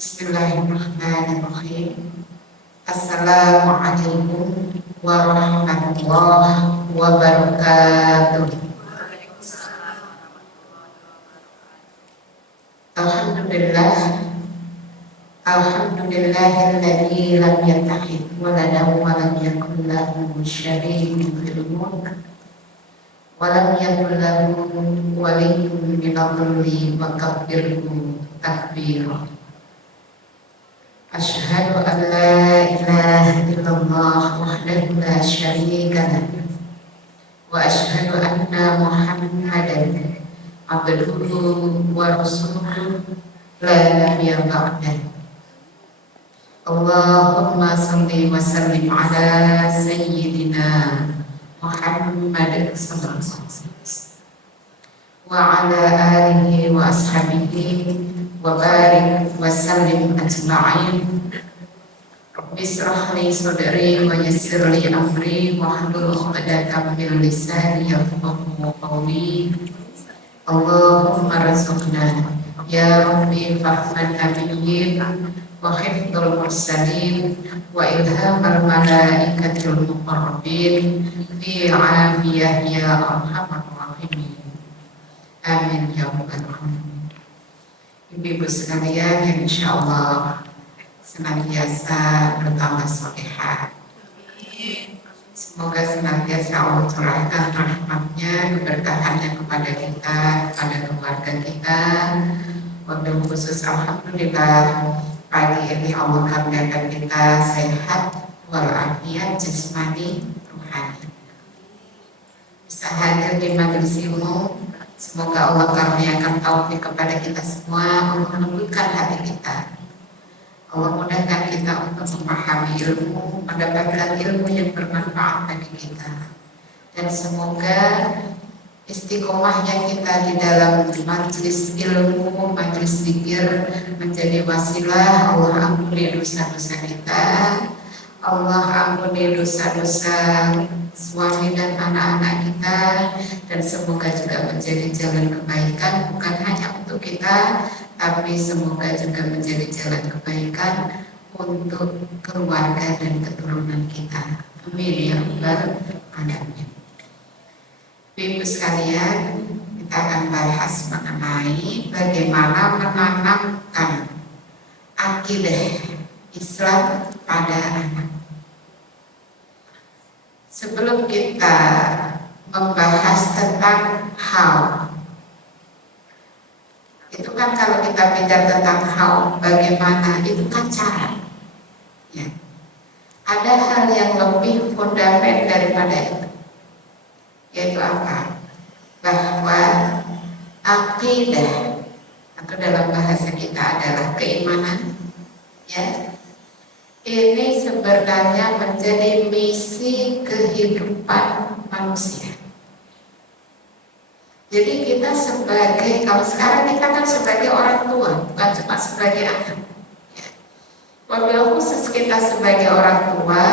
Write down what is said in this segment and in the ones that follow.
Bismillahirrahmanirrahim. Assalamualaikum warahmatullahi wabarakatuh. Alhamdulillah, alhamdulillahilladzi lam yattakhidh waladan wa lam yakul lahu syarikun fil mulk wa lam yakul lahu waliyyun minadh-dhulli wa kabbirhu takbira. Asyhadu an la ilaha illallah wahdahu la syarika lahu wa asyhadu anna Muhammadan abduhu wa rasuluhu la nabiyya ba'dahu. Allahumma shalli wa sallim ala sayyidina Muhammad sallallahu alaihi wasallam wa ala alihi wa ashabihi wa barik wa sallim ajma'in. Rabbi israh li sadri wa yassir li amri wa hlul 'uqdatam min lisani yafqahu qawli. Allahumma rzuqna ya Rabbi fahman nabiyyin wa hifdzal mursalin wa ilhamal malaikatil muqarrabin fi 'afiyah ya arhamar rahimin. Amin ya rabbal alamin. Ibu-ibu sekalian yang insya Allah senantiasa bertambah solehah. Semoga senantiasa Allah curahkan rahmatnya, keberkahannya kepada kita, kepada keluarga kita. Wabil khusus alhamdulillah pagi ini Allah karuniakan kita sehat walafiat jasmani rohani. Bisa hadir di majelis ilmu. Semoga Allah karuniakan taufik kepada kita semua, Allah menundukkan hati kita. Allah mudahkan kita untuk memahami ilmu, mendapatkan ilmu yang bermanfaat bagi kita. Dan semoga istiqomahnya kita di dalam majelis ilmu, majelis zikir menjadi wasilah Allah ampuni dosa-dosa kita. Allah ampuni dosa-dosa suami dan anak-anak kita, dan semoga juga menjadi jalan kebaikan bukan hanya untuk kita, tapi semoga juga menjadi jalan kebaikan untuk keluarga dan keturunan kita. Amin ya rabbal alamin. Ibu sekalian, kita akan bahas mengenai bagaimana menanamkan akidah Islam pada anak. Sebelum kita membahas tentang how, itu kan kalau kita bicara tentang how, bagaimana, itu kan cara. Ya. Ada hal yang lebih fundamental daripada itu, yaitu apa? Bahwa akidah, atau dalam bahasa kita adalah keimanan, ya. Ini sebenarnya menjadi misi kehidupan manusia. Jadi kita sebagai, kalau sekarang kita kan sebagai orang tua, bukan cuma sebagai anak. Wabil khusus kita sebagai orang tua,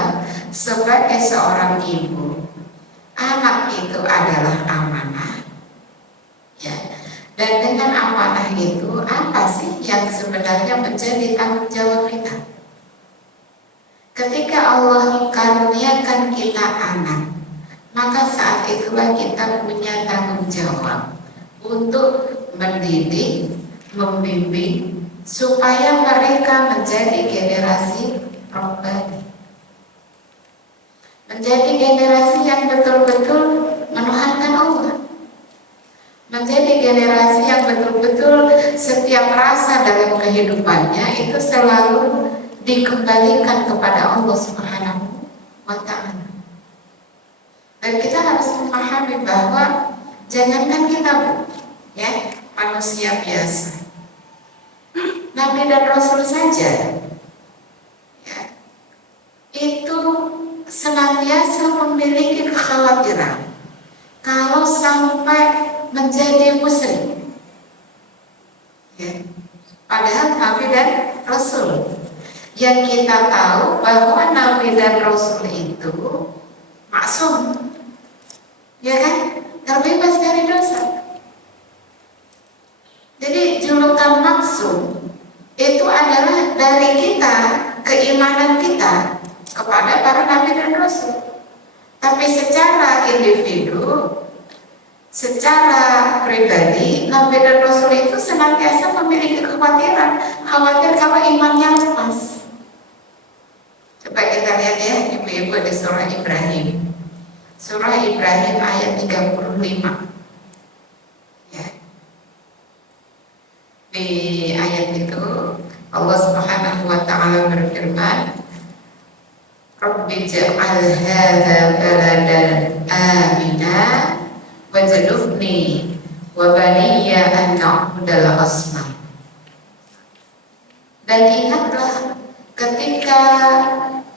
sebagai seorang ibu, anak itu adalah amanah. Ya. Dan dengan amanah itu, apa sih yang sebenarnya menjadi tanggung jawab kita? Ketika Allah karuniakan kita anak, maka saat itulah kita punya tanggung jawab untuk mendidik, membimbing, supaya mereka menjadi generasi robbani, menjadi generasi yang betul-betul menuhankan Allah, menjadi generasi yang betul-betul setiap rasa dalam kehidupannya itu selalu dikembalikan kepada Allah Subhanahu wa ta'ala. Dan kita harus memahami bahwa jangankan kita, ya, manusia biasa, Nabi dan Rasul saja, ya, itu senantiasa memiliki kekhawatiran kalau sampai menjadi musyrik, ya. Padahal Nabi dan Rasul, yang kita tahu bahwa Nabi dan Rasul itu maksum, ya kan, terbebas dari dosa. Jadi julukan maksum itu adalah dari kita, keimanan kita kepada para nabi dan rasul. Tapi secara individu, secara pribadi, nabi dan rasul itu senantiasa memiliki kekhawatiran, khawatir kalau imannya lepas. Coba kita lihat ya, ibu-ibu di surah Ibrahim. Surah Ibrahim ayat 35. Ya. Di ayat itu Allah Subhanahu wa taala berfirman, Rabbi ja'al hadza baladan amina waj'alni wa baniya an na'budal asnam. Dan ingatlah ketika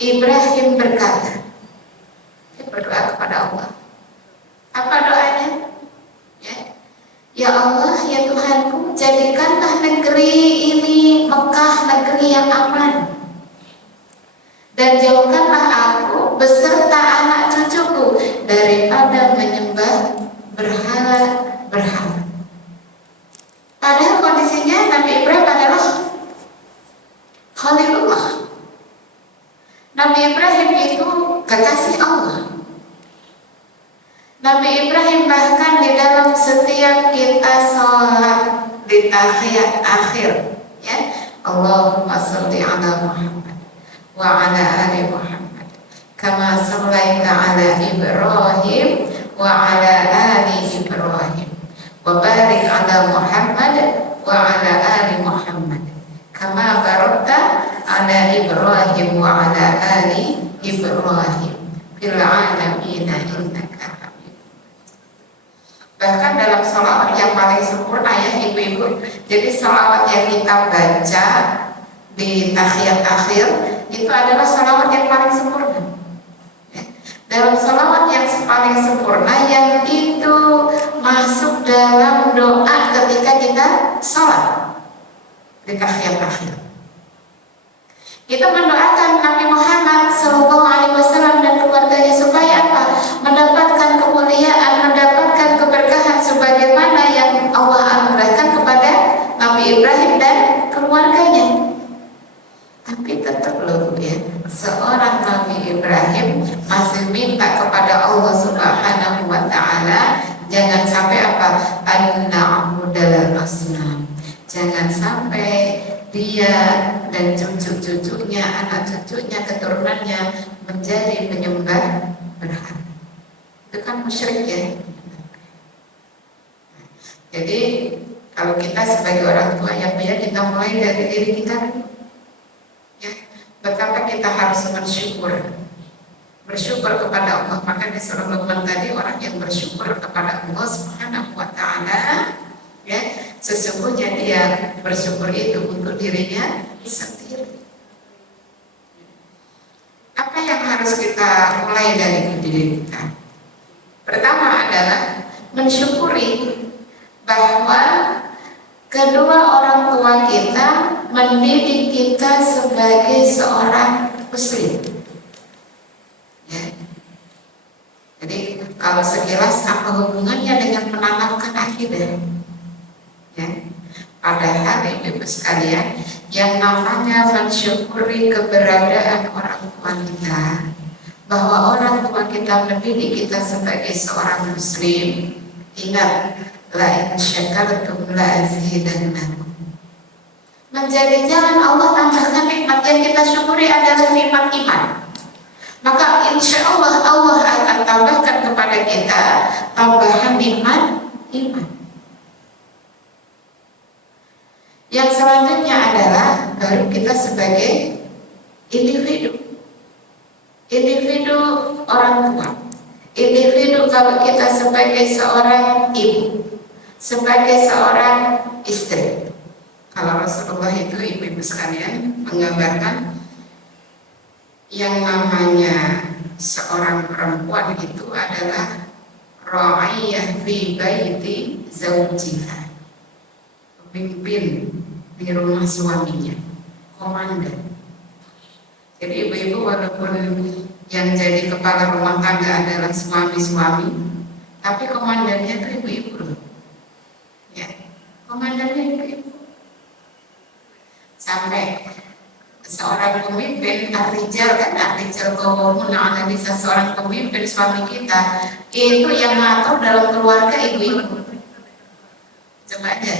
Ibrahim berkata, dia berdoa kepada Allah. Apa doanya? Ya Allah, ya Tuhanku, jadikanlah negeri ini Mekah negeri yang aman, dan jauhkanlah aku beserta anak cucuku daripada menyembah berhala. Padahal kondisinya Nabi Ibrahim adalah Khalilullah. Nabi Ibrahim itu kekasih Allah. Nabi Ibrahim bahkan di dalam setiap kita sholat di tahiyat akhir, ya, Allahumma sholli ala Muhammad wa ala ali Muhammad kama shallaita ala Ibrahim wa ala ali Ibrahim wa barik ala Muhammad wa ala ali Muhammad kama barakta ala Ibrahim wa ala ali Ibrahim fil alamin innaka. Bahkan dalam sholawat yang paling sempurna ya ibu-ibu, jadi sholawat yang kita baca di tahiyat akhir itu adalah sholawat yang paling sempurna. Dalam sholawat yang paling sempurna yang itu masuk dalam doa ketika kita sholat di tahiyat akhir. Kita mendoakan Nabi Muhammad SAW dan keluarganya supaya apa? Mendapatkan kemuliaan, mendapatkan keberkahan sebagaimana yang Allah anugerahkan kepada Nabi Ibrahim dan keluarganya. Tapi tetap loh ya, seorang Nabi Ibrahim masih minta kepada Allah Subhanahu wa taala, jangan sampai apa? An-na'budal asnam. Jangan sampai dia dan cucu-cucunya, anak cucunya, keturunannya menjadi penyembah berhala. Itu kan musyrik ya. Jadi kalau kita sebagai orang tua yang punya, kita mulai dari diri kita, ya, betapa kita harus bersyukur kepada Allah. Maka di surah Luqman tadi, orang yang bersyukur kepada Allah Subhanahu wa taala, ya, sesungguhnya dia bersyukur itu untuk dirinya sendiri. Apa yang harus kita mulai dari diri kita? Pertama adalah mensyukuri bahwa kedua orang tua kita mendidik kita sebagai seorang muslim. Ya. Jadi kalau sekilas apa hubungannya dengan menanamkan akidah? Ya. Padahal ibu sekalian, yang namanya mensyukuri keberadaan orang tua kita, bahwa orang tua kita mendidik kita sebagai seorang muslim, ingat, la in syakartum la azidannakum. Menjadi jalan Allah tambahkan nikmat yang kita syukuri adalah nikmat iman. Maka insya Allah Allah akan tambahkan kepada kita tambahan nikmat iman. Yang selanjutnya adalah baru kita sebagai individu orang tua, individu kalau kita sebagai seorang ibu, sebagai seorang istri. Kalau Rasulullah itu ibu-ibu sekalian menggambarkan yang namanya seorang perempuan itu adalah ra'iyah fi baiti zawjiha, pemimpin di rumah suaminya, komandan. Jadi ibu-ibu walaupun yang jadi kepala rumah tangga adalah suami-suami, tapi komandannya itu ibu-ibu loh. Ya, komandannya ibu-ibu. Sampai seorang pemimpin, ar-rijal kan, ar-rijal qawwamun 'ala nisa, seorang pemimpin suami kita itu yang ngatur dalam keluarga ibu-ibu. Coba aja,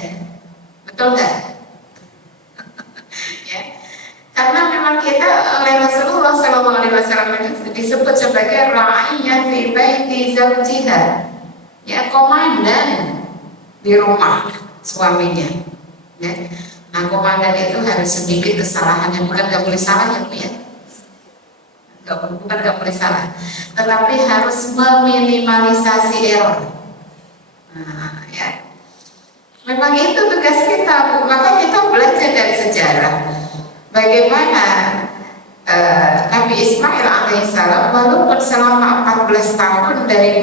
betul nggak? Ya, karena memang kita oleh Rasulullah SAW disebut sebagai ra'iyah fi baiti zawjiha, ya, komandan di rumah suaminya. Ya. Nah, komandan itu harus sedikit kesalahannya, bukan nggak boleh salah ya Bu ya, bukan nggak boleh salah, tetapi harus meminimalisasi error. Nah, ya, memang itu tugas kita Bu. Maka kita belajar dari sejarah bagaimana Nabi Ismail alaihissalam walaupun selama 14 tahun dari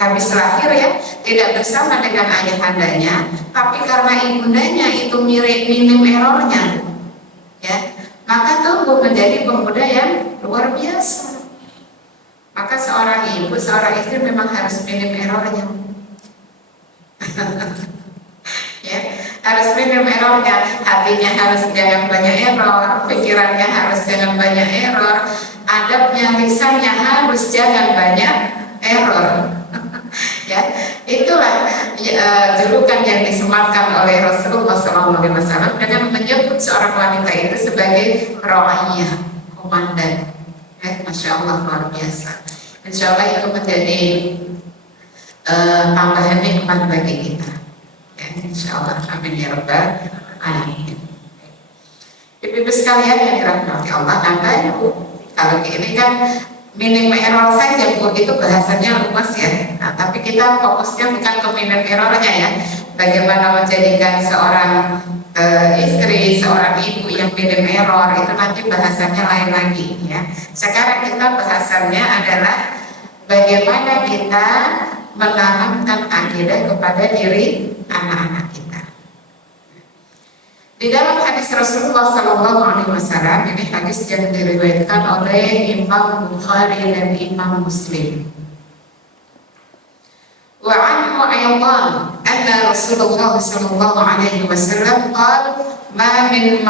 habis lahir ya tidak bersama dengan ayahandanya, tapi karena ibundanya itu minim errornya, ya, maka tumbuh menjadi pemuda yang luar biasa. Maka seorang ibu, seorang istri memang harus minim errornya. Ya, harus minim errornya, hatinya harus jangan banyak error, pikirannya harus jangan banyak error, adabnya, lisannya harus jangan banyak error. Ya, itulah julukan yang disematkan oleh Rasulullah SAW dengan menyebut seorang wanita itu sebagai ra'iyah, komandan. Masya Allah, luar biasa. Insya Allah itu menjadi tambahan nikmat bagi kita. Insya Allah, amin ya rabbal alamin. Ibu-ibu sekalian yang dirahmati Allah, kalau ini kan minim error saja Bu, itu bahasanya luas ya. Nah, tapi kita fokusnya bukan ke minim errornya ya. Bagaimana menjadikan seorang istri, seorang ibu yang minim error, itu nanti bahasanya lain lagi ya. Sekarang kita bahasannya adalah bagaimana kita menanamkan akidah kepada diri anak-anak kita. Di dalam hadis Rasulullah SAW, ini hadis yang diriwayatkan oleh Imam Bukhari dan Imam Muslim. Wa anhu aydan anna Rasulullah SAW qala ma min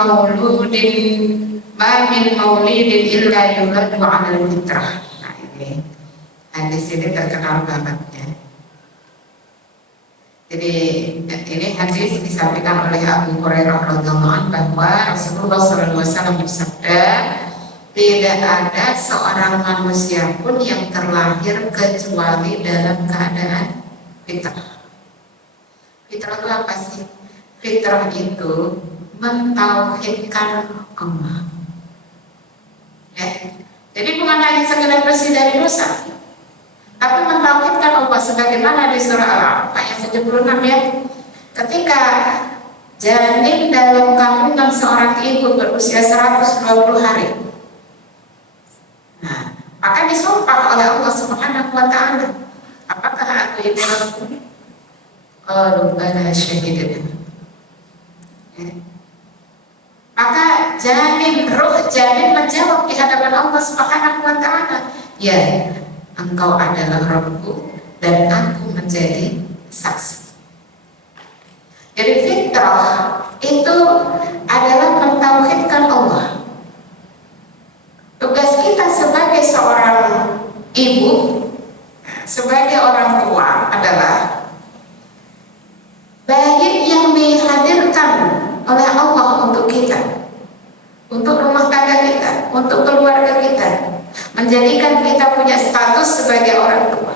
maulidin illa yuladu 'ala al-fitrah. Nah, ini hadis ini terkenal banget ya. Jadi ini hadis disampaikan oleh Abu Hurairah radhiyallahu anhu bahwa Rasulullah SAW bersabda, tidak ada seorang manusia pun yang terlahir kecuali dalam keadaan fitrah. Fitrah itu apa sih? Fitrah itu mentauhidkan Allah. Ya. Jadi bukan hanya sekedar bersih dari dosa, tapi mentauhidkan Allah sebagaimana di surah Al-A'raf ayat 76 ya. Ketika janin dalam kandungan seorang ibu berusia 120 hari, nah, maka disumpah oleh Allah Subhanahu wa taala, apakah aku itu qalu bala syahidna. Maka roh janin menjawab di hadapan Allah Subhanahu wa taala, ya, Engkau adalah Rabbku dan aku menjadi saksi. Jadi fitrah itu adalah mentauhidkan Allah. Tugas kita sebagai seorang ibu, sebagai orang tua adalah bayi yang dihadirkan oleh Allah untuk kita, untuk rumah tangga kita, untuk keluarga kita, menjadikan kita punya status sebagai orang tua.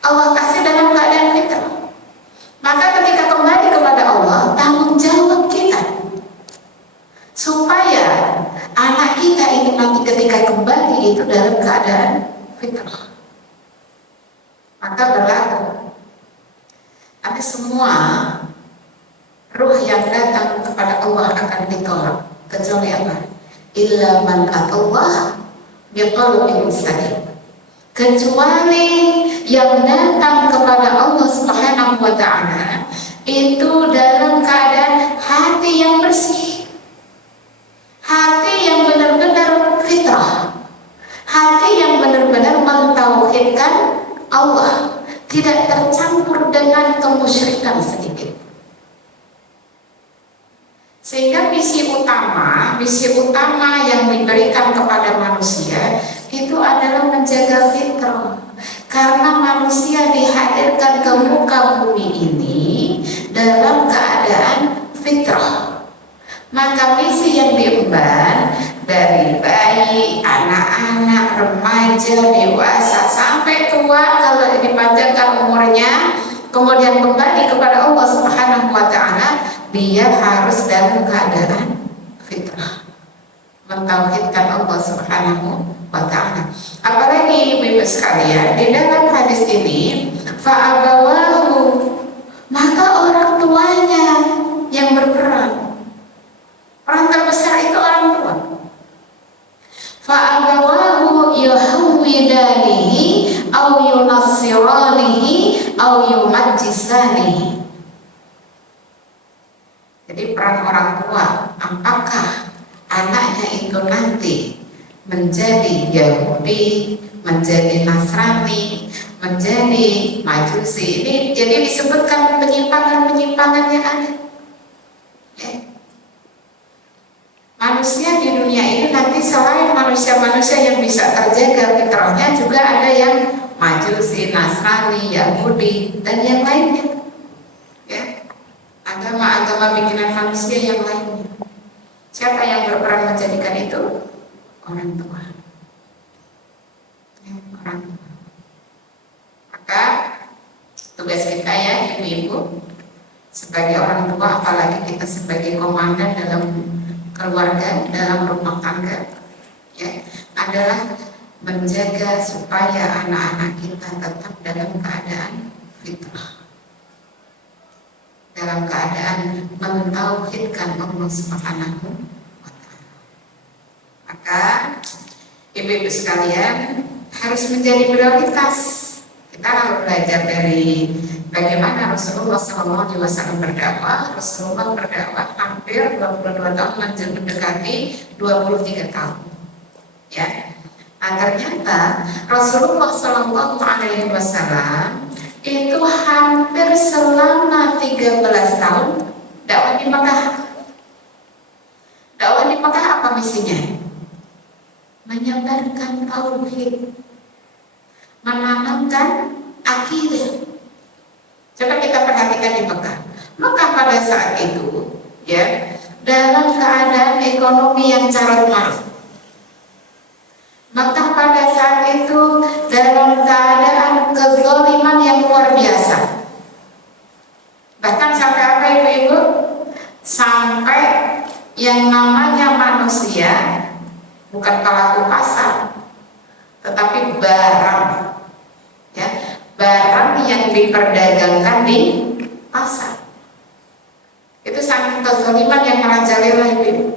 Allah kasih dalam keadaan fitrah. Maka ketika kembali kepada Allah, tanggung jawab kita supaya anak kita ini nanti ketika kembali itu dalam keadaan fitrah. Maka berlaku, ada semua ruh yang datang kepada Allah akan ditolak, kecuali apa? Illa man atallah biqalbin salim. Kecuali yang datang kepada Allah Subhanahu wa taala itu dalam keadaan hati yang bersih, hati yang benar-benar fitrah, hati yang benar-benar mentauhidkan Allah, tidak tercampur dengan kemusyrikan sedikit. Sehingga Sedangkan misi utama yang diberikan kepada manusia itu adalah menjaga fitrah. Karena manusia dihadirkan ke muka bumi ini dalam keadaan fitrah. Maka misi yang diemban dari bayi, anak-anak, remaja, dewasa sampai tua kalau dipanjangkan umurnya, kemudian kembali kepada Allah Subhanahu wa taala, dia harus dalam keadaan fitrah, mentauhidkan Allah Subhanahu wa taala. Apalagi Ibu sekalian, di dalam hadis ini fa'abawahu, maka orang tuanya yang berperan. Peran terbesar itu orang tua. Fa'abawahu yuhawwidanihi aw yunassiranihi aw yumajjisanihi. Jadi peran orang tua, apakah anaknya itu nanti menjadi Yahudi, menjadi Nasrani, menjadi Majusi. Ini jadi disebutkan penyimpangan-penyimpangan yang ada. Ya. Manusia di dunia ini nanti selain manusia-manusia yang bisa terjaga fitrahnya, juga ada yang Majusi, Nasrani, Yahudi, dan yang lainnya. Ya. Agama-agama bikinan manusia yang lainnya. Siapa yang berperan menjadikan itu? Orang tua. Ya, orang tua. Maka tugas kita ya ibu-ibu sebagai orang tua, apalagi kita sebagai komandan dalam keluarga, dalam rumah tangga, ya, adalah menjaga supaya anak-anak kita tetap dalam keadaan fitrah, dalam keadaan mentauhidkan Allah Subhanahu wa taala. Maka ibu-ibu sekalian harus menjadi prioritas. Kita harus belajar dari bagaimana Rasulullah SAW berdakwah. Rasulullah berdakwah hampir 22 tahun, mendekati 23 tahun. Ya. Nah, ternyata Rasulullah SAW itu hampir selama 13 tahun dakwah di Mekah. Dakwah di Mekah apa misinya? Menyebarkan tauhid, menanamkan akidah. Coba kita perhatikan di Mekah. Mekah pada saat itu, ya, dalam keadaan ekonomi yang carut marut. Mekah pada saat itu dalam keadaan kezaliman yang luar biasa. Bahkan sampai apa ibu-ibu? Sampai yang namanya manusia bukan pelaku pasar, tetapi barang, ya, barang yang diperdagangkan di pasar. Itu sangat kezaliman yang merajalela ibu.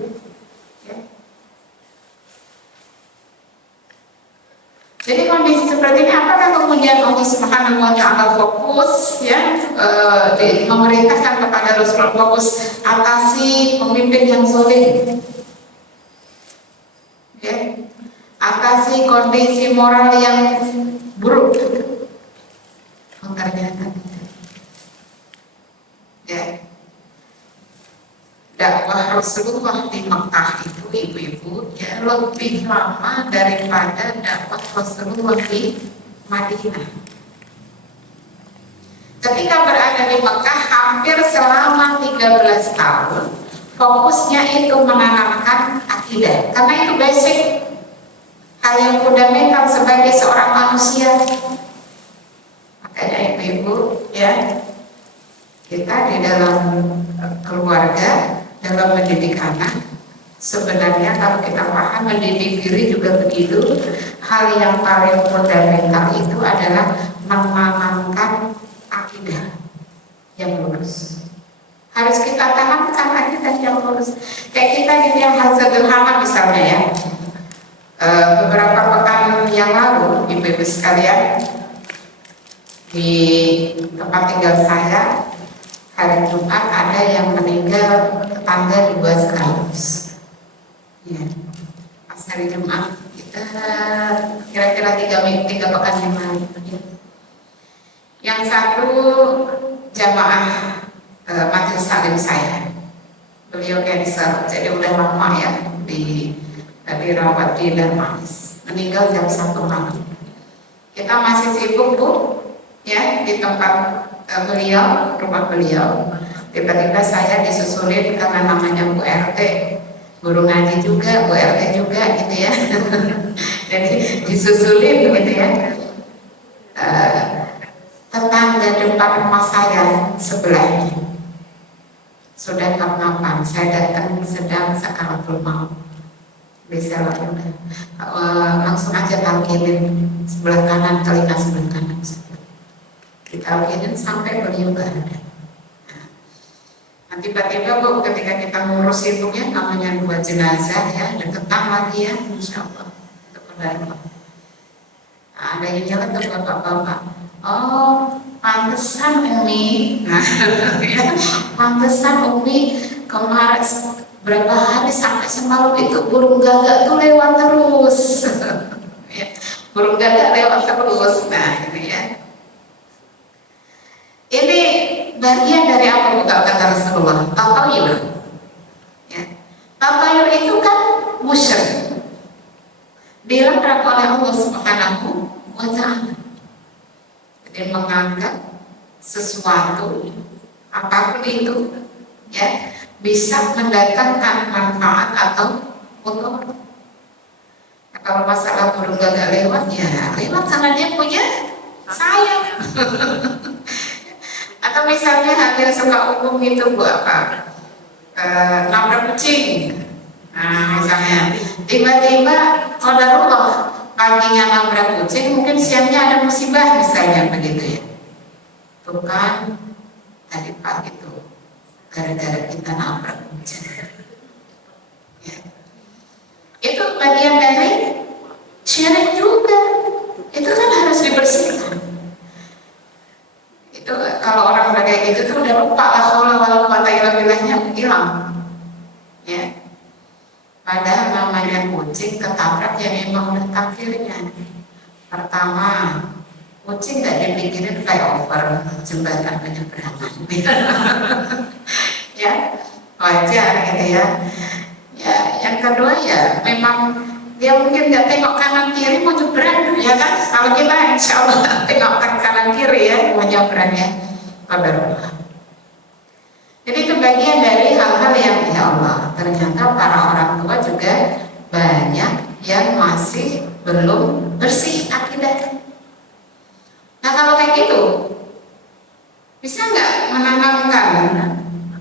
Jadi kondisi seperti ini, apakah kemudian Allah Subhanahu wa taala fokus, ya, memerintahkan kepada Rasulullah fokus atasi pemimpin yang zalim, ya, atasi kondisi moral yang buruk? Ternyata ya, dakwah Rasulullah di Mekah itu ibu-ibu ya lebih lama daripada dakwah Rasulullah di Madinah. Ketika berada di Mekah hampir selama 13 tahun, fokusnya itu menanamkan akidah, karena itu basic, hal yang fundamental sebagai seorang manusia. Makanya ibu-ibu ya, kita di dalam keluarga, dalam mendidik anak, sebenarnya kalau kita paham mendidik diri juga begitu. Hal yang paling fundamental itu adalah menanamkan akidah yang lurus. Harus kita tanamkan akidah yang lurus. Kayak kita di hal sederhana misalnya ya, beberapa pekan yang lalu ibu-ibu sekalian, di tempat tinggal saya hari Jumat ada yang meninggal tetangga di Bawah Sekaligus. Ya, pas hari Jumat kita kira-kira 3 pekan yang lalu. Yang satu jamaah majelis taklim saya, beliau cancer, jadi udah lama ya dirawat di Darmanis, meninggal jam 1 malam. Kita masih sibuk Bu ya di tempat beliau, rumah beliau. Tiba-tiba saya disusulin karena namanya Bu RT, guru ngaji juga, Bu RT juga gitu ya. Jadi disusulin gitu ya. Tetangga depan rumah saya sebelahnya sudah kapan saya datang sedang sakaratul maut, bisa langsung aja talkinin sebelah kanan, telinga sebelah kanan ditalkinin sampai beliau nggak ada. Nah, tiba-tiba Bu ketika kita ngurus itu ya, namanya 2 jenazah ya, deketan lagi ya, insya Allah itu kendala. Nah, ada yang jalan ke bapak-bapak, oh pantesan Umi, nah ya, pantesan Umi kemarin berapa hari sampai semalam itu burung gagak tuh lewat terus. Ya, burung gagak lewat terus. Nah ini ya, ini bagian dari apa kata Rasulullah, tatayur ya. Tatayur itu kan musyrik, dilarang oleh Allah Subhanahu wa ta'ala. Jadi menganggap sesuatu apapun itu ya bisa mendatangkan manfaat atau untung. Nah, kalau masalah burung gagak lewat ya lewat karena dia punya sayap. Atau misalnya hampir suka umum itu Bu apa nabrak kucing. Nah misalnya tiba-tiba qadarullah paginya nabrak kucing, mungkin siangnya ada musibah misalnya begitu ya. Bukan tadi pagi itu gara-gara kita nabrak kucing. Ya. Itu bagian dari syirik juga. Itu kan harus dibersihkan. Itu kalau orang udah kayak gitu tuh udah lupa lah kalau quwata illa billahnya hilang. Ya. Padahal namanya kucing ketabrak ya memang udah takdirnya. Pertama, kucing gak dipikirin flyover, jembatan penyeberangan. Ya, wajar gitu ya. Ya, yang kedua ya memang dia mungkin gak tengok kanan kiri mau nyebrang ya kan. Kalau kita insya Allah tengok kanan kiri ya mau nyebrang ya. Qadarullah. Jadi itu bagian dari hal-hal yang ya Allah, ternyata para orang tua juga banyak yang masih belum bersih akidah. Nah kalau kayak gitu, bisa nggak menanamkan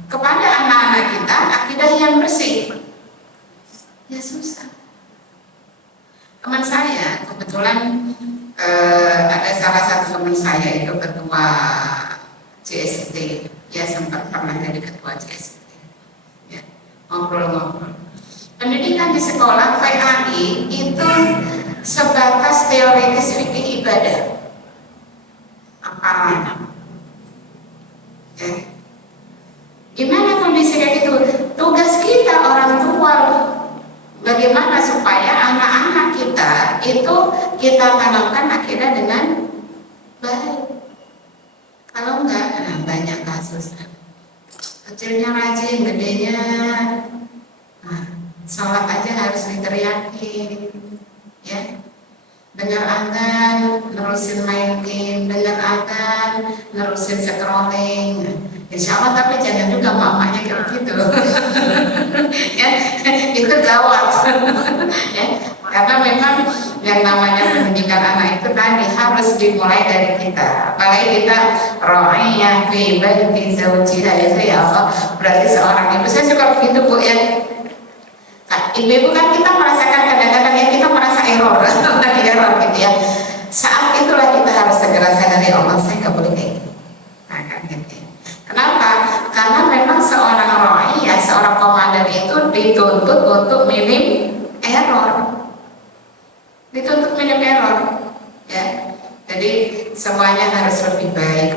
kepada anak-anak kita akidah yang bersih? Ya susah. Teman saya kebetulan ada salah satu teman saya itu ketua CST. Ya sempat pernah jadi ketua CST ya, ngobrol-ngobrol. Pendidikan di sekolah PAI itu sebatas teoritis fikih ibadah apalan ya. Gimana kondisi kayak gitu? Tugas kita orang tua bagaimana supaya anak-anak kita itu kita tanamkan akidah dengan baik. Kalau enggak, nah banyak kasus. Kecilnya rajin, gedenya sholat aja harus diteriakin, ya. Dengar adzan, nerusin main game. Dengar adzan, nerusin scrolling. Insya Allah, tapi jangan juga mamanya kayak gitu. Ya, itu gawat. Ya, karena memang yang namanya pendidikan anak itu tadi harus dimulai dari kita. Apalagi kita ro'iyah fi baiti zawjiha itu ya Allah, berarti seorang ibu. Saya suka begitu Bu ya. Ibu-ibu kan kita merasakan kadang-kadang ya kita merasa error, lagi error gitu ya. Saat itulah kita harus segera sadari Allah, saya nggak boleh kayak gitu. Nah, kan gitu. Kenapa? Karena memang seorang ro'iyah, seorang komandan itu dituntut untuk minim error. Dituntut minim error ya. Jadi semuanya harus lebih baik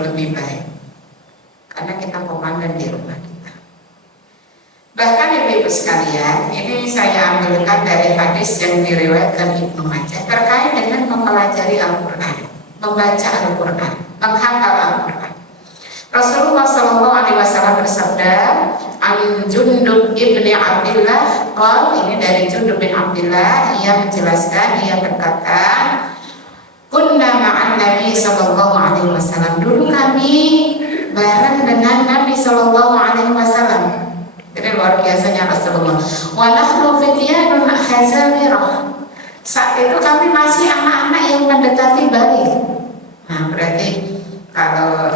karena kita komandan di rumah kita. Bahkan ibu-ibu sekalian, ini saya ambilkan dari hadis yang diriwayatkan Ibnu Majah terkait dengan mempelajari Al-Quran, membaca Al-Quran, menghafal Al-Quran. Rasulullah SAW bersabda, Jundub ibni Abdillah, ini dari Jundub bin Abdillah, ia menjelaskan, ia berkata, kunna ma'an Nabi sallallahu alaihi wasallam, dulu kami bareng dengan Nabi sallallahu alaihi wasallam. Jadi luar biasanya Rasulullah. Wa nahnu fityanun hazamirah. Saat itu kami masih anak-anak yang mendekati balik. Nah, berarti kalau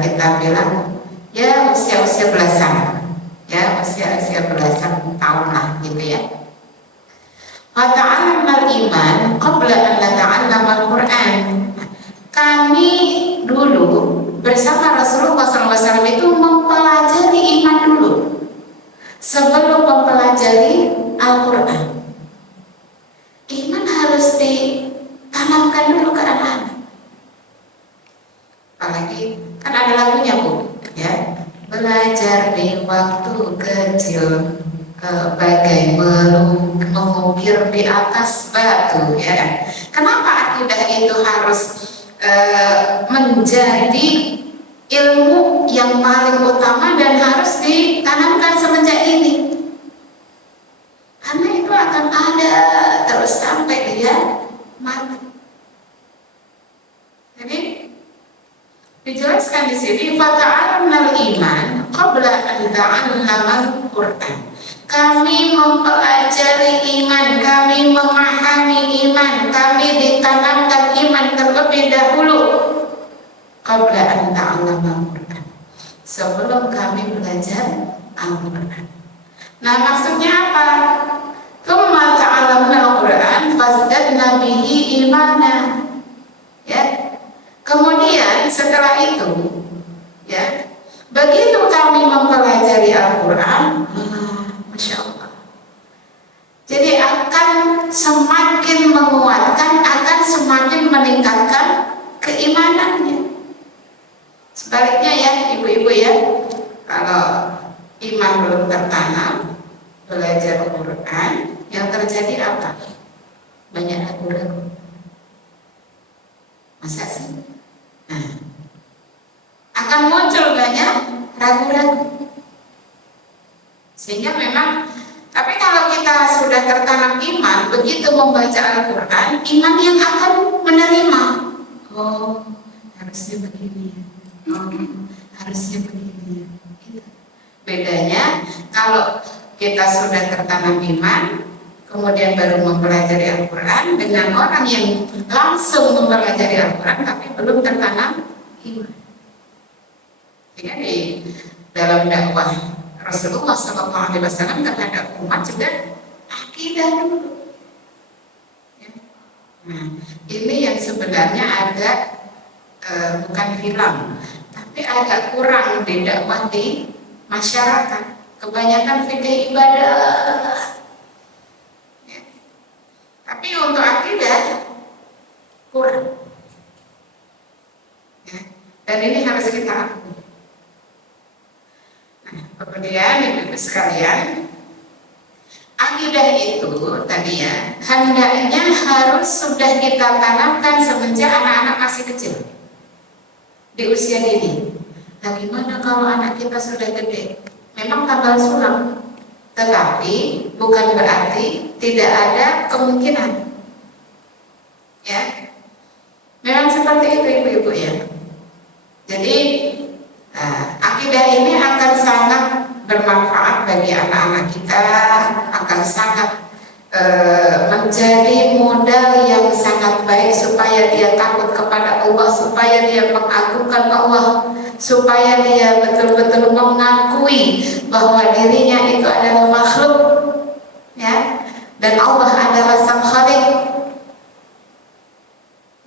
kita bilang ya usia-usia belasan, ya usia-usia belasan tahun lah gitu ya. Fata'allamna al-iman qabla an nata'allama al-Qur'an. Kami dulu bersama Rasulullah SAW itu mempelajari iman dulu sebelum mempelajari Al-Quran. Iman harus ditanamkan dulu ke anak-anak. Apalagi kan ada lagunya Bu, ya, belajar di waktu kecil bagai mengukir di atas batu, ya. Kenapa akidah itu harus menjadi ilmu yang paling utama dan harus ditanamkan semenjak ini? Karena itu akan ada terus sampai dia mati. Jadi dijelaskan di sini, fata'allamnal iman qabla an ta'allamal Qur'an. Kami mempelajari iman, kami memahami iman, kami ditanamkan iman terlebih dahulu qabla an ta'allamal Qur'an, sebelum kami belajar Al-Qur'an. Nah, maksudnya apa? Tsumma ta'allamna al-Qur'an fazdadna bihi imana. Ya. Kemudian setelah itu, ya, begitu kami mempelajari Al-Qur'an, Masya Allah, jadi akan semakin menguatkan, akan semakin meningkatkan keimanannya. Sebaliknya ya ibu-ibu ya, kalau iman belum tertanam, belajar Al-Quran, yang terjadi apa? Banyak ragu-ragu. Masa sih? Nah, akan muncul banyak ragu-ragu. Sehingga memang, tapi kalau kita sudah tertanam iman, begitu membaca Al-Quran, iman yang akan menerima. Oh, harusnya begini ya. Oh, harusnya begini ya. Bedanya kalau kita sudah tertanam iman, kemudian baru mempelajari Al-Quran, dengan orang yang langsung mempelajari Al-Quran tapi belum tertanam iman. Jadi di dalam dakwah Rasulullah SAW terhadap umat juga akidah dulu. Nah, ini yang sebenarnya agak bukan hilang, tapi agak kurang di dakwah di masyarakat. Kebanyakan fikih ibadah, ya. Tapi untuk akidah kurang, ya. Dan ini harus kita akui. Nah, kemudian ibu-ibu sekalian, akidah itu tadi ya, hendaknya harus sudah kita tanamkan semenjak anak-anak masih kecil, di usia dini. Nah, gimana kalau anak kita sudah gede? Memang tambal sulam, tetapi bukan berarti tidak ada kemungkinan. Ya, memang seperti itu ibu-ibu ya. Jadi akidah ini akan sangat bermanfaat bagi anak-anak kita, akan sangat menjadi modal yang sangat baik supaya dia takut kepada Allah, supaya dia mengagungkan Allah, supaya dia betul-betul mengakui bahwa dirinya itu adalah makhluk, ya, dan Allah adalah sang Khalik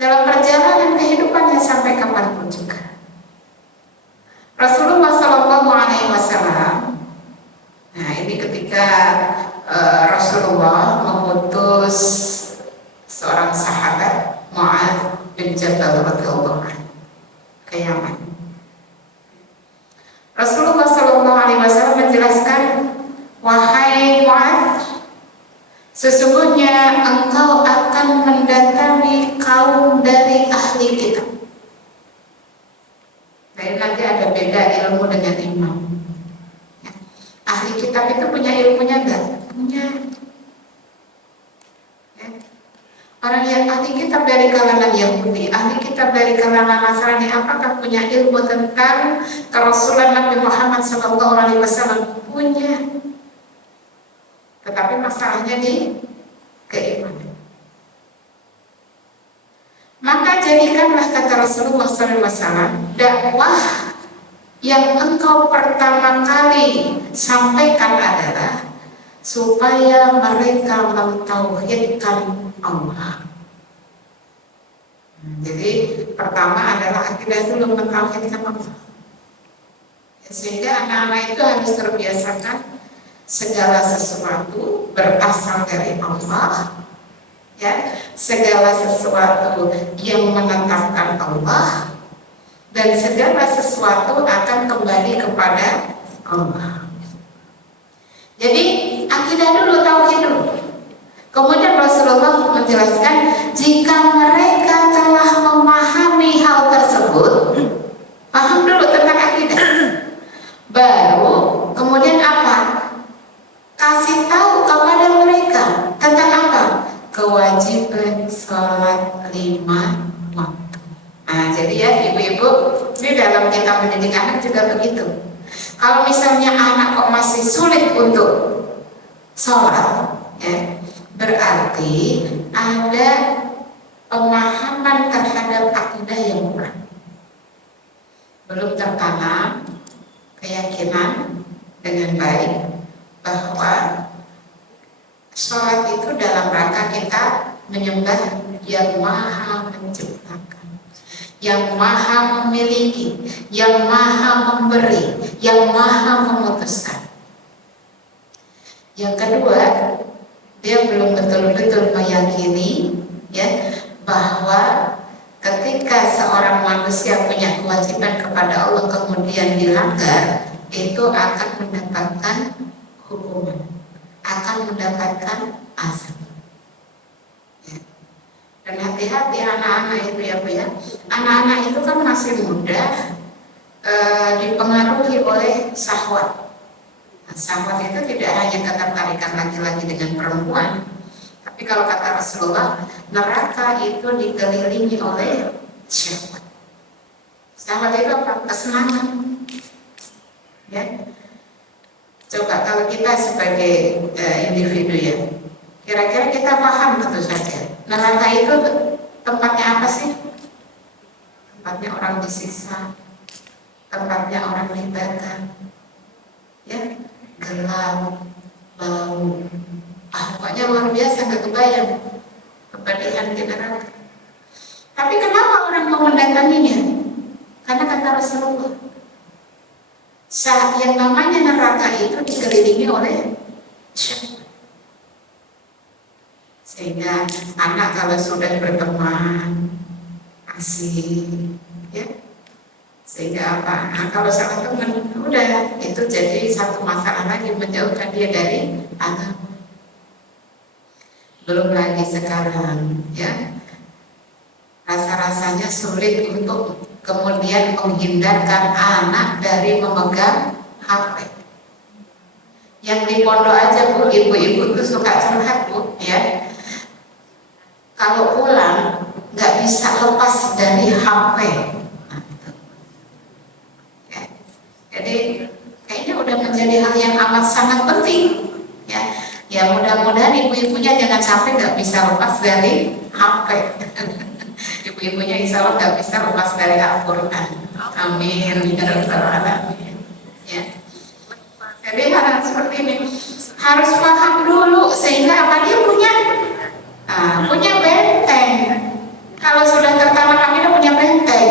dalam perjalanan kehidupannya sampai kapanpun juga. Rasulullah SAW, nah ini ketika Rasulullah mengutus seorang sahabat, Mu'adz bin Jabal radhiyallahu anhu, ke Yaman. Rasulullah SAW menjelaskan, wahai Mu'adz, sesungguhnya engkau akan mendatangi kaum dari ahli kitab. Lain lagi ada beda ilmu dengan iman. ilmunya enggak? Punya. Ya. Orang yang ahli kitab dari kalangan Yahudi, ahli kitab dari kalangan Nasrani, apakah punya ilmu tentang kerasulan Nabi Muhammad SAW? Punya. Tetapi masalahnya di keimanan. Maka jadikanlah, kata Rasulullah SAW, dakwah yang engkau pertama kali sampaikan adalah supaya mereka mentauhidkan Allah. Jadi pertama adalah akidah dulu, mentauhidkan Allah. Sehingga anak-anak itu harus terbiasakan segala sesuatu berasal dari Allah. Ya, segala sesuatu yang menetapkan Allah, dan segala sesuatu akan kembali kepada Allah. Jadi akidah dulu, tauhid dulu. Kemudian Rasulullah menjelaskan, jika mereka telah memahami hal tersebut, paham dulu tentang akidah, baru kemudian apa? Kasih tahu kepada mereka tentang apa? Kewajiban sholat 5 waktu. Nah, jadi ya ibu-ibu, ini dalam kita mendidik anak juga begitu. Kalau misalnya anak kok masih sulit untuk sholat, ya, berarti ada pemahaman terhadap akidah yang kurang. Belum tertanam keyakinan dengan baik bahwa sholat itu dalam rangka kita menyembah yang maha menciptakan, yang maha memiliki, yang maha memberi, yang maha memutuskan. Yang kedua, dia belum betul-betul meyakini, ya, bahwa ketika seorang manusia punya kewajiban kepada Allah kemudian dilanggar, itu akan mendapatkan hukuman, akan mendapatkan azab. Ya. Dan hati-hati anak-anak itu, ya Bu ya. Anak-anak itu kan masih muda, dipengaruhi oleh syahwat. Nah, syahwat itu tidak hanya ketertarikan laki-laki dengan perempuan, tapi kalau kata Rasulullah, neraka itu dikelilingi oleh syahwat. Syahwat itu apa? Kesenangan. Ya. Coba kalau kita sebagai individu, ya, kira-kira kita paham tentu saja neraka itu tempatnya apa sih? Tempatnya orang disiksa, tempatnya orang dibakar, ya, gelap, bau, pokoknya luar biasa, nggak kebayang kepedihan di neraka. Tapi kenapa orang mau mendatanginya? Karena kata Rasulullah, saat yang namanya neraka itu dikelilingi oleh syaitan. Sehingga anak kalau sudah berteman asik, ya, sehingga apa? Nah, kalau salah teman, udah itu jadi satu masalah lagi, menjauhkan dia dari agama. Belum lagi sekarang, ya, rasa-rasanya sulit untuk kemudian menghindarkan anak dari memegang HP. Yang di pondok aja Bu, ibu-ibu tuh suka curhat Bu, ya. Kalau pulang nggak bisa lepas dari HP. Nah, gitu. Ya. Jadi kayaknya udah menjadi hal yang amat sangat penting, ya. Ya mudah-mudahan ibu-ibunya jangan sampai nggak bisa lepas dari HP. Ibu-ibunya insya Allah nggak bisa lepas dari Al-Quran. Amin. Ya. Jadi hal seperti ini harus paham dulu, sehingga apa, dia punya benteng. Kalau sudah tertanam akidah punya benteng,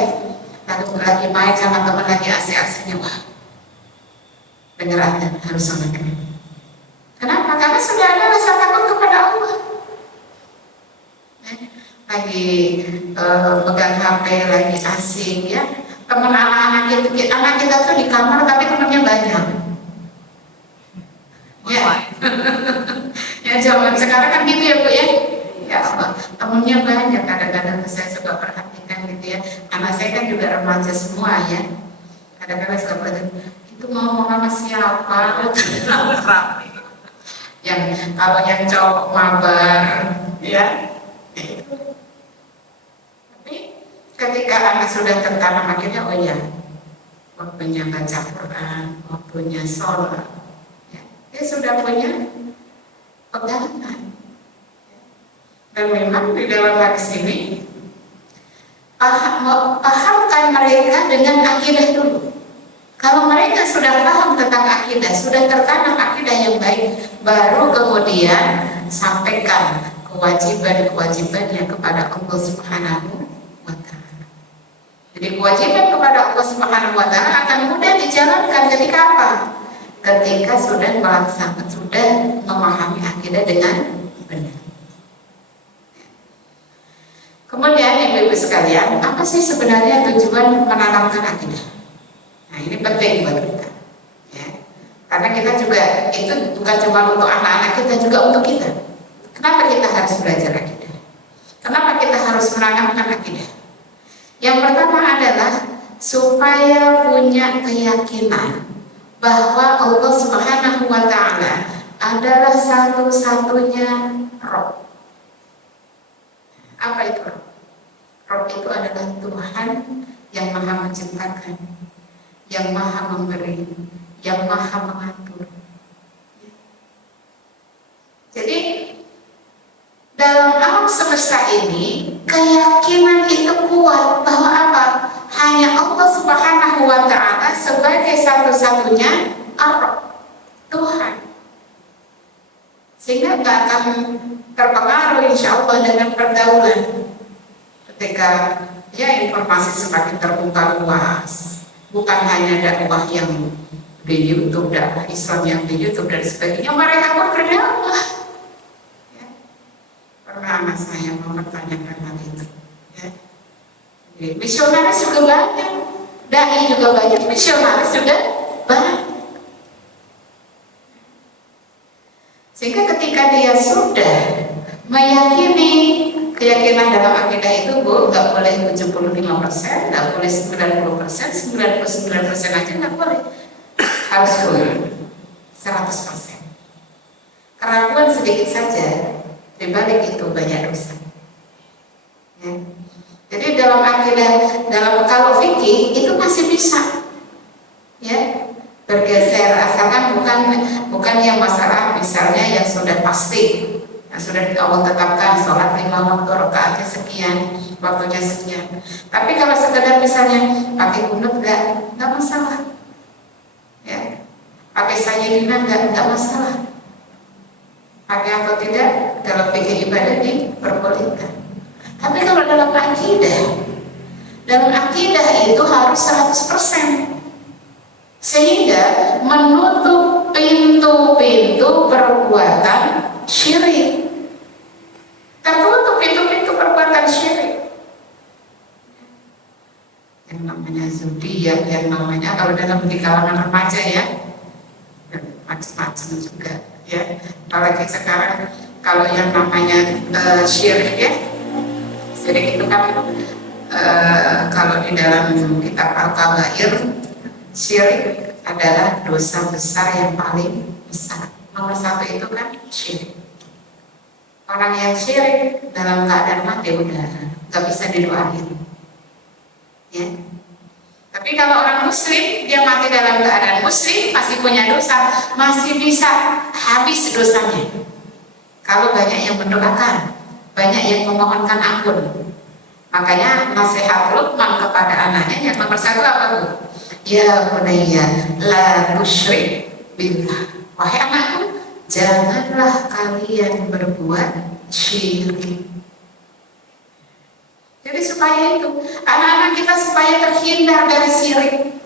lalu lagi main sama teman lagi asik-asiknya, wah, dengar adzan harus sholat. Kenapa? Karena sudah ada rasa takut kepada Allah. Lagi pegang HP, lagi asing, ya. Teman anak-anak kita tuh di kamar tapi temannya banyak. Ya. Ya zaman sekarang kan gitu ya Bu ya. Ya Allah, temennya banyak. Kadang-kadang saya suka perhatikan gitu ya. Anak saya kan juga remaja semua ya. Kadang-kadang suka perhatikan, itu ngomong sama siapa? yang kalau yang cowok mabar, ya. Tapi ketika anak sudah tertanam akhirnya, oh ya, waktunya baca Quran, waktunya sholat, ya, dia sudah punya pegangan. Dan memang di dalam hadis ini pahamkan mereka dengan akidah dulu. Kalau mereka sudah paham tentang akidah, sudah tertanam akidah yang baik, baru kemudian sampaikan kewajiban-kewajibannya kepada Allah Subhanahu wa Ta'ala. Jadi kewajiban kepada Allah Subhanahu wa Ta'ala akan mudah dijalankan ketika apa? Ketika sudah melaksanakan, sudah memahami akidah dengan benar. Kemudian Ibu-ibu sekalian, apa sih sebenarnya tujuan menanamkan akidah? Nah, ini penting buat kita, ya. Karena kita juga itu bukan cuma untuk anak-anak kita, juga untuk kita. Kenapa kita harus belajar akidah? Kenapa kita harus menanamkan akidah? Yang pertama adalah supaya punya keyakinan bahwa Allah Subhanahu wa Ta'ala adalah satu-satunya Rob. Apa itu Rob? Rob itu adalah Tuhan yang Maha menciptakan, yang Maha memberi, yang Maha mengatur. Jadi dalam alam semesta ini keyakinan itu kuat bahwa apa? Hanya Allah Subhanahu wa Ta'ala sebagai satu-satunya Rob, Tuhan. Sehingga nggak akan terpengaruh insya Allah dengan pergaulan. Ketika ya informasi semakin terbuka luas, bukan hanya dakwah yang di YouTube, dakwah Islam yang di YouTube dan sebagainya, mereka pun berdakwah. Ya. Pernah anak saya mempertanyakan hal itu. Ya. Jadi, misionaris juga banyak, dai juga banyak, misionaris juga banyak. Sehingga ketika dia sudah meyakini keyakinan dalam akidah itu, Bu, nggak boleh 75%, nggak boleh 90%, 99% aja nggak boleh, harus full 100%. Keraguan sedikit saja, dibalik itu banyak dosa. Ya. Jadi dalam akidah, kalau fikih itu masih bisa, ya, bergeser, asalkan bukan yang masalah misalnya yang sudah pasti. Nah, sudah Allah tetapkan sholat 5 waktu, rakaatnya sekian, waktunya sekian. Tapi kalau sekedar misalnya pakai kunut nggak masalah, ya. Pakai sayyidina nggak masalah. Pakai atau tidak dalam fikih ibadah diperbolehkan. Tapi kalau dalam akidah itu harus 100%, sehingga menutup pintu-pintu perbuatan syirik. Tertutup pintu-pintu perbuatan syirik. Yang namanya zodiak, yang namanya kalau dalam di kalangan remaja ya, macam-macam juga ya. Apalagi sekarang kalau yang namanya syirik ya, syirik itu kan kalau di dalam kitab Al-Kabair, syirik adalah dosa besar yang paling besar. Nomor 1 itu kan syirik. Orang yang syirik dalam keadaan mati udah nggak bisa didoain, ya. Tapi kalau orang muslim, dia mati dalam keadaan muslim, masih punya dosa, masih bisa habis dosanya. Kalau banyak yang mendoakan, banyak yang memohonkan ampun. Makanya nasihat Luqman kepada anaknya yang nomor 1 apa, Bu? Ya bunayya la tusyrik billah. Wahai anakku, janganlah kalian berbuat syirik. Jadi supaya itu anak-anak kita supaya terhindar dari syirik.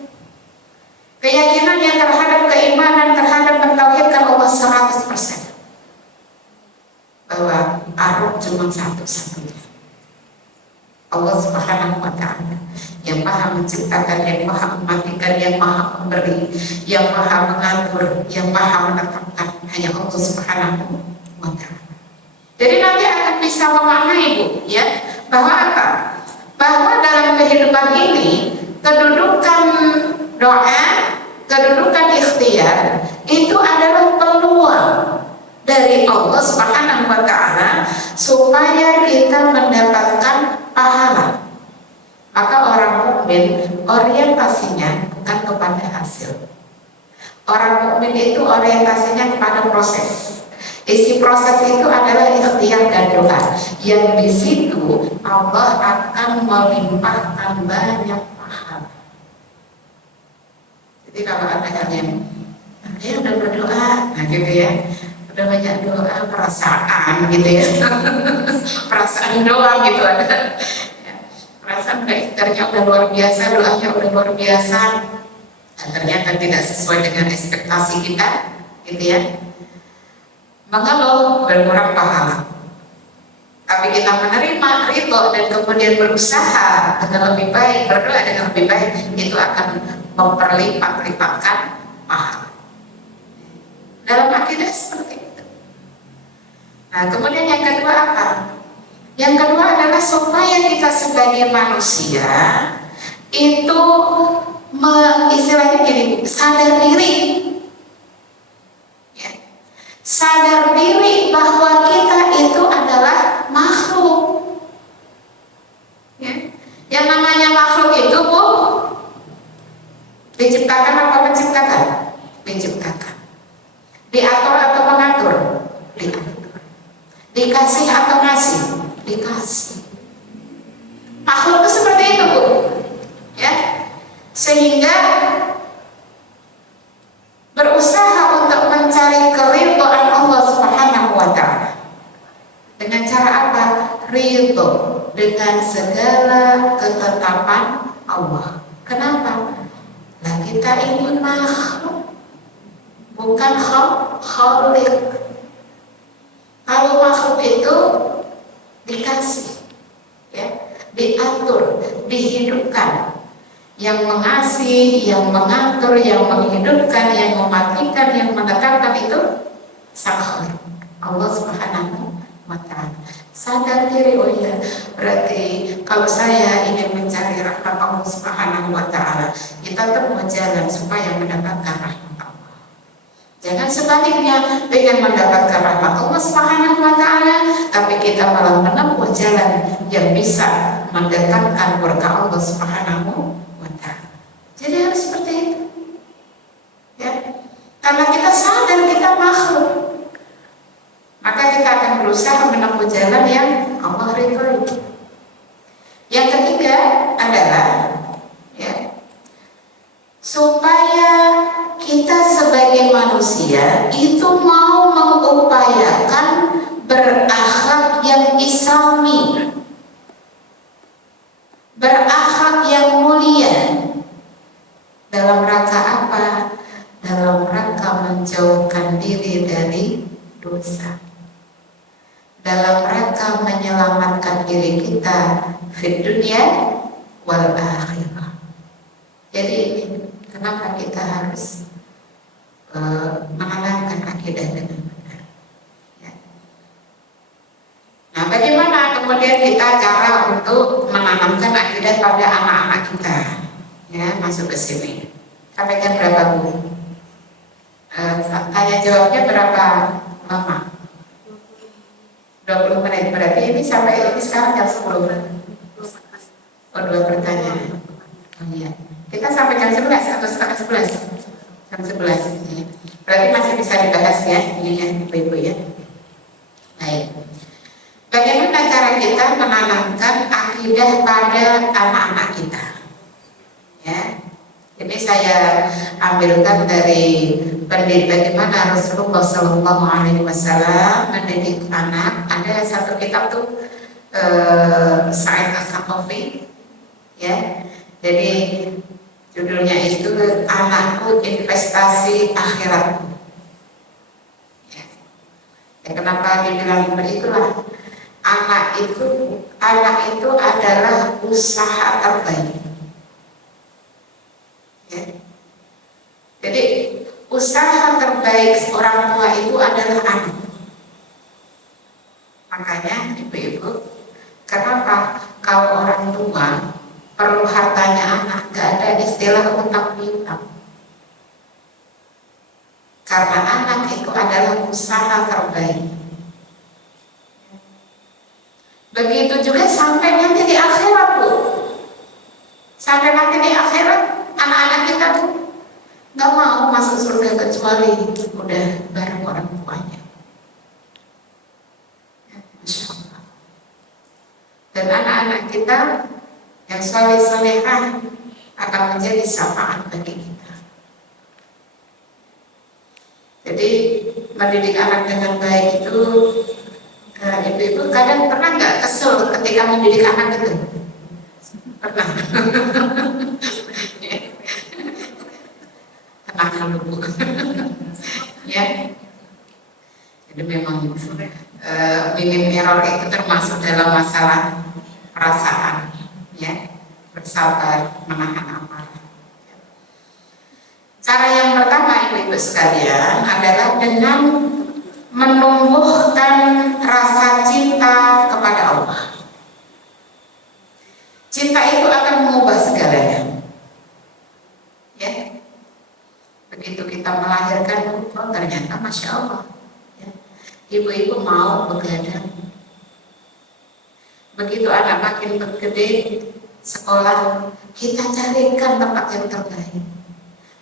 Keyakinannya terhadap keimanan, terhadap mentauhidkan Allah 100%. Bahwa Ar-Rabb cuma satu-satunya. Allah Subhanahu wa Ta'ala yang Maha menciptakan, yang Maha mematikan, yang Maha memberi, yang Maha mengatur, yang Maha menetapkan, hanya Allah Subhanahu wa Ta'ala. Jadi nanti akan bisa memaknai, Bu, ya, bahwa apa? Bahwa dalam kehidupan ini kedudukan doa, kedudukan ikhtiar itu adalah peluang dari Allah Subhanahu wa Ta'ala supaya kita mendapatkan pahala. Maka orang mukmin orientasinya bukan kepada hasil. Orang mukmin itu orientasinya kepada proses. Isi proses itu adalah ikhtiar dan doa. Yang di situ Allah akan melimpahkan banyak pahala. Jadi kalau ada yang udah berdoa, nah gitu ya, udah banyak doa, perasaan gitu ya, perasaan doang gitu ada. Perasaan ikhtiarnya udah luar biasa, doanya udah luar biasa. Dan ternyata tidak sesuai dengan ekspektasi kita, gitu ya. Mengeluh berkurang pahala. Tapi kita menerima ridho dan kemudian berusaha dengan lebih baik, berdoa dengan lebih baik, itu akan memperlipat-lipatkan pahala. Dalam akidah seperti itu. Nah, kemudian yang kedua apa? Yang kedua adalah supaya kita sebagai manusia itu istilahnya gini, sadar diri, ya. Sadar diri bahwa kita itu adalah makhluk, ya. Yang namanya makhluk itu Bu, diciptakan apa menciptakan? Diciptakan. Diatur atau mengatur? Diatur. Dikasih atau ngasih? Dikasih. Makhluk itu seperti itu Bu, ya. Sehingga berusaha untuk mencari keridhaan Allah Subhanahu wa Ta'ala. Dengan cara apa? Ridho dengan segala ketetapan Allah. Kenapa? Nah, kita ini makhluk, bukan khaliq. Kalau makhluk itu dikasih, ya, diatur, dihidupkan. Yang mengasih, yang mengatur, yang menghidupkan, yang mematikan, yang menetapkan itu Sang Khalik, Allah Subhanahu wa Ta'ala. Sadar diri, oh ya, berarti kalau saya ingin mencari rahmat Allah Subhanahu wa Ta'ala, kita tetap jalan supaya mendapatkan rahmat Allah. Jangan sebaliknya, ingin mendapatkan rahmat Allah Subhanahu wa Ta'ala, tapi kita malah menempuh jalan yang bisa mendekatkan berkah Allah Subhanahu wa Ta'ala. Jadi harus seperti itu, ya. Karena kita sadar kita makhluk, maka kita akan berusaha menempuh jalan yang Allah ridhoi. Yang ketiga adalah, ya, supaya kita sebagai manusia itu mau mengupayakan berakhlak yang islami, berakhlak yang mulia. Dalam rangka apa? Dalam rangka menjauhkan diri dari dosa, dalam rangka menyelamatkan diri kita di dunia wal akhirah. Jadi kenapa kita harus menanamkan akidah dengan benar, ya. Nah, bagaimana kemudian kita cara untuk menanamkan akidah pada anak-anak kita, ya, masuk ke sini. Sampaikan berapa Bu? Tanya jawabnya berapa lama? 20 menit. Berarti ini sampai ini sekarang jam 10. Oh, 2 pertanyaan. Oh iya. Kita sampai jam 11 atau setengah 11? Jam 11. Ya. Berarti masih bisa dibahas ya, ini ya, Ibu-ibu ya. Baik. Bagaimana cara kita menanamkan akidah pada anak-anak kita? Ya. Ini saya ambilkan dari bagaimana Rasulullah Sallallahu Alaihi Wasallam mendidik anak. Ada satu kitab tuh Sa'id As-Saqafi, ya. Jadi judulnya itu Anakku Investasi Akhirat. Ya. Ya, kenapa dibilang begitulah? Anak itu adalah usaha terbaik. Ya. Jadi usaha terbaik orang tua itu adalah anak. Makanya ibu-ibu, kenapa kalau orang tua perlu hartanya anak, gak ada istilah utang piutang. karena anak itu adalah usaha terbaik. Begitu juga sampai nanti di akhirat, Bu. Sampai nanti di akhirat anak-anak kita tuh nggak mau masuk surga kecuali udah bareng orang tuanya. Masya Allah. Dan anak-anak kita yang saleh-salehah akan menjadi syafaat bagi kita. Jadi mendidik anak dengan baik itu, ibu-ibu kadang pernah nggak kesel ketika mendidik anak itu? Pernah. Tenang dulu, Bu. Ya. Jadi memang minim error itu termasuk dalam masalah perasaan, ya. Bersabar, menahan amarah. Cara yang pertama, ibu-ibu sekalian, adalah dengan menumbuhkan rasa cinta kepada Allah. Cinta itu akan mengubah segalanya. Ya. Begitu kita melahirkan, oh ternyata Masya Allah, ya. Ibu-ibu mau begadang. Begitu anak makin bergede, sekolah, kita carikan tempat yang terbaik.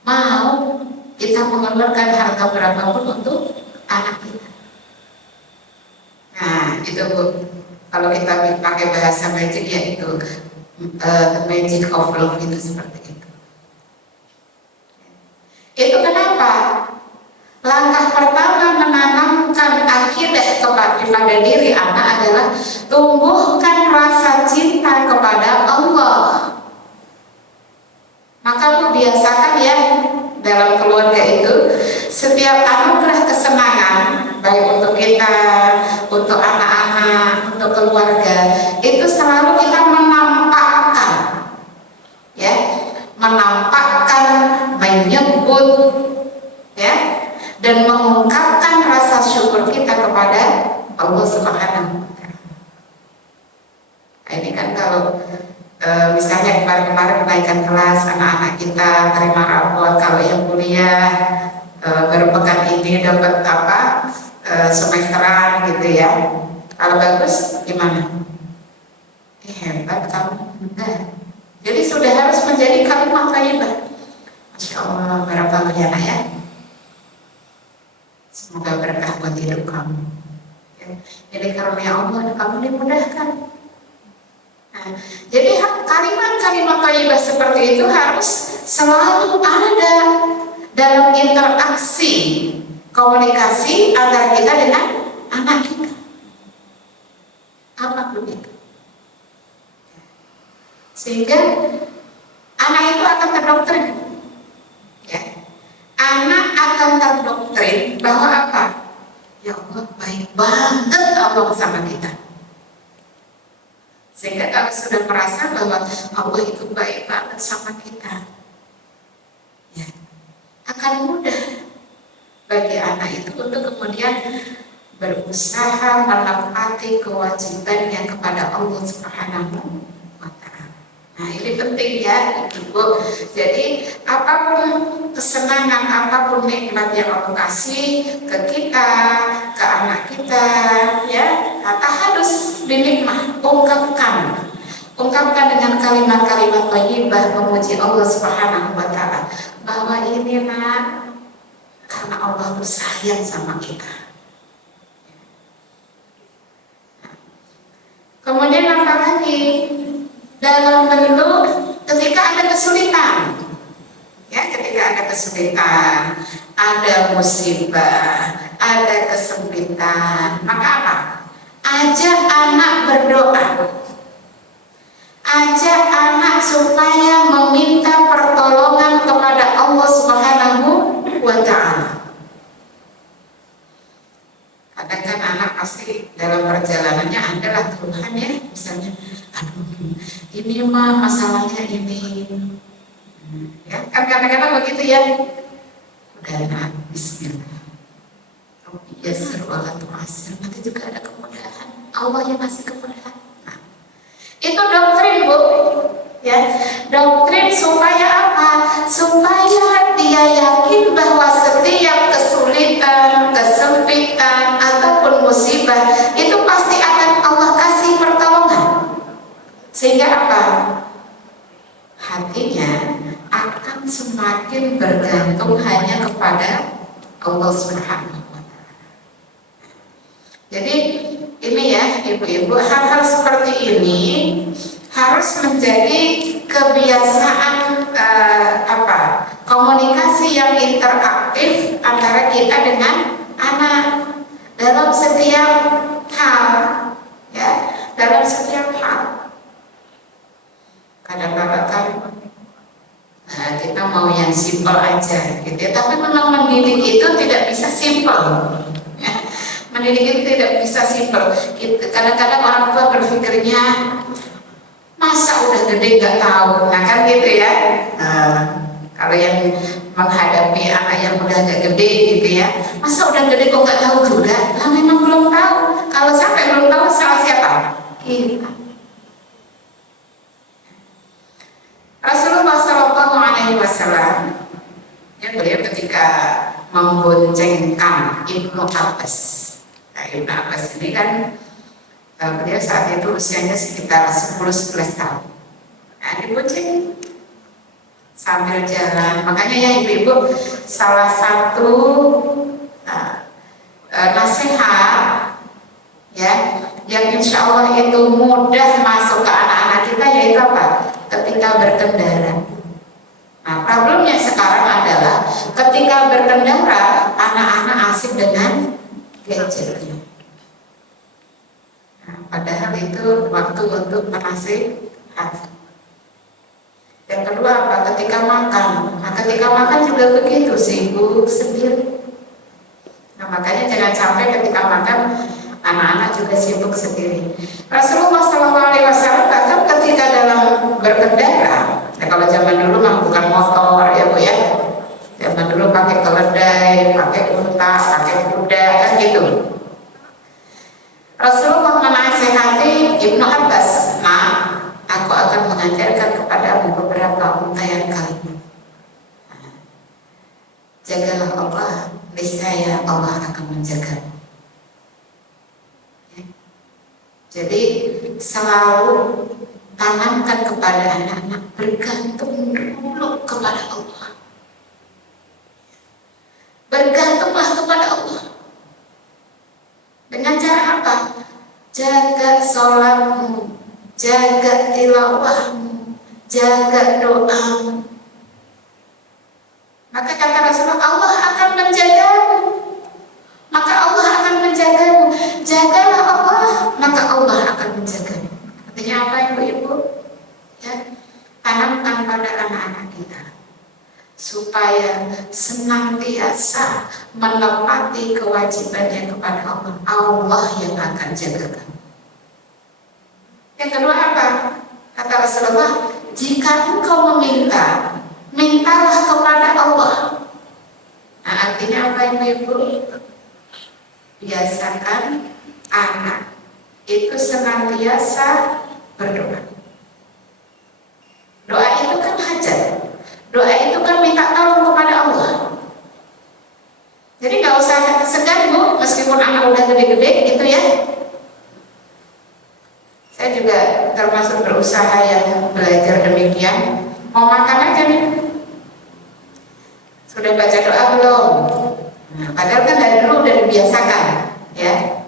Mau kita mengeluarkan harga berapapun untuk anak kita. Nah, itu Bu, kalau kita pakai bahasa magic, ya itu the magic of love, itu seperti itu. Itu kenapa? Langkah pertama menanamkan akidah kepada diri anak adalah tumbuhkan rasa cinta kepada Allah. Maka Bu biasakan ya dalam keluarga itu, setiap anugerah kesenangan baik untuk kita, untuk anak-anak, untuk keluarga, itu selalu kita menampakkan, ya, menampakkan, menyebut, ya, dan mengungkapkan rasa syukur kita kepada Allah Subhanahu wa Ta'ala. Nah, ini kan kalau misalnya kemarin-kemarin kenaikan kelas anak-anak kita terima rapot, kalau yang kuliah baru pekan ini dapat semesteran gitu ya. Kalau bagus gimana? Hebat kamu. Nah, jadi sudah harus menjadi kalimat thayyibah. Masya Allah, berapa banyak ya. Semoga berkah buat hidup kamu. Jadi karunia Allah kamu dimudahkan. Nah, jadi kalimat-kalimat thayyibah seperti itu harus selalu ada dalam interaksi komunikasi antara kita dengan anak kita. Apapun itu. Sehingga anak itu akan terdoktrin. Ya. Anak akan terdoktrin bahwa apa? Ya Allah, baik banget Allah sama kita. Sehingga kalau sudah merasa bahwa Allah itu baik banget sama kita, ya, akan mudah bagi anak itu untuk kemudian berusaha menaati kewajibannya kepada Allah Subhanahu wa Ta'ala. Nah, ini penting ya, Ibu. Jadi apapun kesenangan, apapun nikmat yang Allah kasih ke kita, ke anak kita, ya, harus dinikmah, ungkapkan dengan kalimat-kalimat thayyibah memuji Allah Subhanahu wa Ta'ala bahwa ini nak, karena Allah itu sayang sama kita. Kemudian apa lagi? Dalam bentuk ketika ada kesulitan, ya, ketika ada kesulitan, ada musibah, ada kesempitan, maka apa? Ajak anak berdoa, ajak anak supaya meminta pertolongan kepada Allah Subhanahu wa Ta'ala. Kadang kan anak pasti dalam perjalanannya adalah Tuhan ya, misalnya, aduh ini mah masalahnya ini, ya kan kadang-kadang begitu ya. Udah nak, Bismillah, Yasir wala tu'asir, nanti juga ada kemudahan, Allah yang masih kemudahan. Nah, itu doktrin Bu, ya, doktrin supaya apa? Supaya dia yakin bahwa setiap kesulitan Allah Subhanahu wa Ta'ala. Jadi ini ya ibu-ibu, hal-hal seperti ini harus menjadi kebiasaan komunikasi yang interaktif antara kita dengan anak dalam setiap hal, ya, dalam setiap hal. Kadang-kadang kan kita mau yang simpel aja, gitu ya. Tapi memang mendidik itu tidak bisa simpel. Ya. Mendidik itu tidak bisa simpel. Kadang-kadang orang tua berpikirnya, masa udah gede nggak tahu, nah kan gitu ya. Kalau yang menghadapi anak yang udah agak gede gitu ya, masa udah gede kok nggak tahu juga? Lah memang belum tahu. Kalau sampai belum tahu, salah siapa? Kita. Rasulullah Shallallahu Alaihi Wasallam, ya, beliau ketika memboncengkan Ibnu Abbas. Nah, Ibnu Abbas ini kan beliau saat itu usianya sekitar 10-11 tahun. Nah, dibonceng sambil jalan. Makanya ya ibu-ibu, salah satu nasihat ya yang insya Allah itu mudah masuk ke anak-anak kita yaitu apa? Ketika berkendara. Nah, problemnya sekarang adalah ketika berkendara anak-anak asik dengan gadgetnya. Nah, padahal itu waktu untuk menasihati. Yang kedua apa? Ketika makan. Nah, ketika makan juga begitu, sibuk sendiri. Nah, makanya jangan sampai ketika makan anak-anak juga sibuk sendiri. Rasulullah SAW bahkan ketika dalam berkendara, ya kalau zaman dulu mah bukan motor ya Bu ya. Zaman dulu pakai keledai, pakai unta, pakai kuda, kan gitu. Rasulullah menasihati Ibnu Abbas, nah, aku akan mengajarkan kepadamu beberapa untayan kalimat. Jagalah Allah, niscaya Allah akan menjagamu. Ya. Jadi selalu tanamkan kepada anak-anak bergantung dulu kepada Allah. Bergantunglah kepada Allah. Dengan cara apa? Jaga sholatmu, jaga tilawahmu, jaga doamu. Maka kata Rasulullah, Allah akan menjagamu. Maka Allah akan menjagamu. Jagalah Allah, maka Allah akan menjagamu. Artinya apa ibu-ibu? Ya, tanamkan pada anak-anak kita supaya senantiasa menepati kewajibannya kepada Allah. Allah yang akan jaga kamu. Yang kedua apa? Kata Rasulullah, jika engkau meminta, mintalah kepada Allah. Nah, artinya apa ibu? Biasakan anak itu senantiasa berdoa. Doa itu kan hajat. Doa itu kan minta tolong kepada Allah. Jadi nggak usah segan Bu, meskipun anak udah gede-gede gitu ya. Saya juga termasuk berusaha yang belajar demikian. Mau makan aja nih. Sudah baca doa belum? Nah, padahal kan dari dulu udah dibiasakan, ya.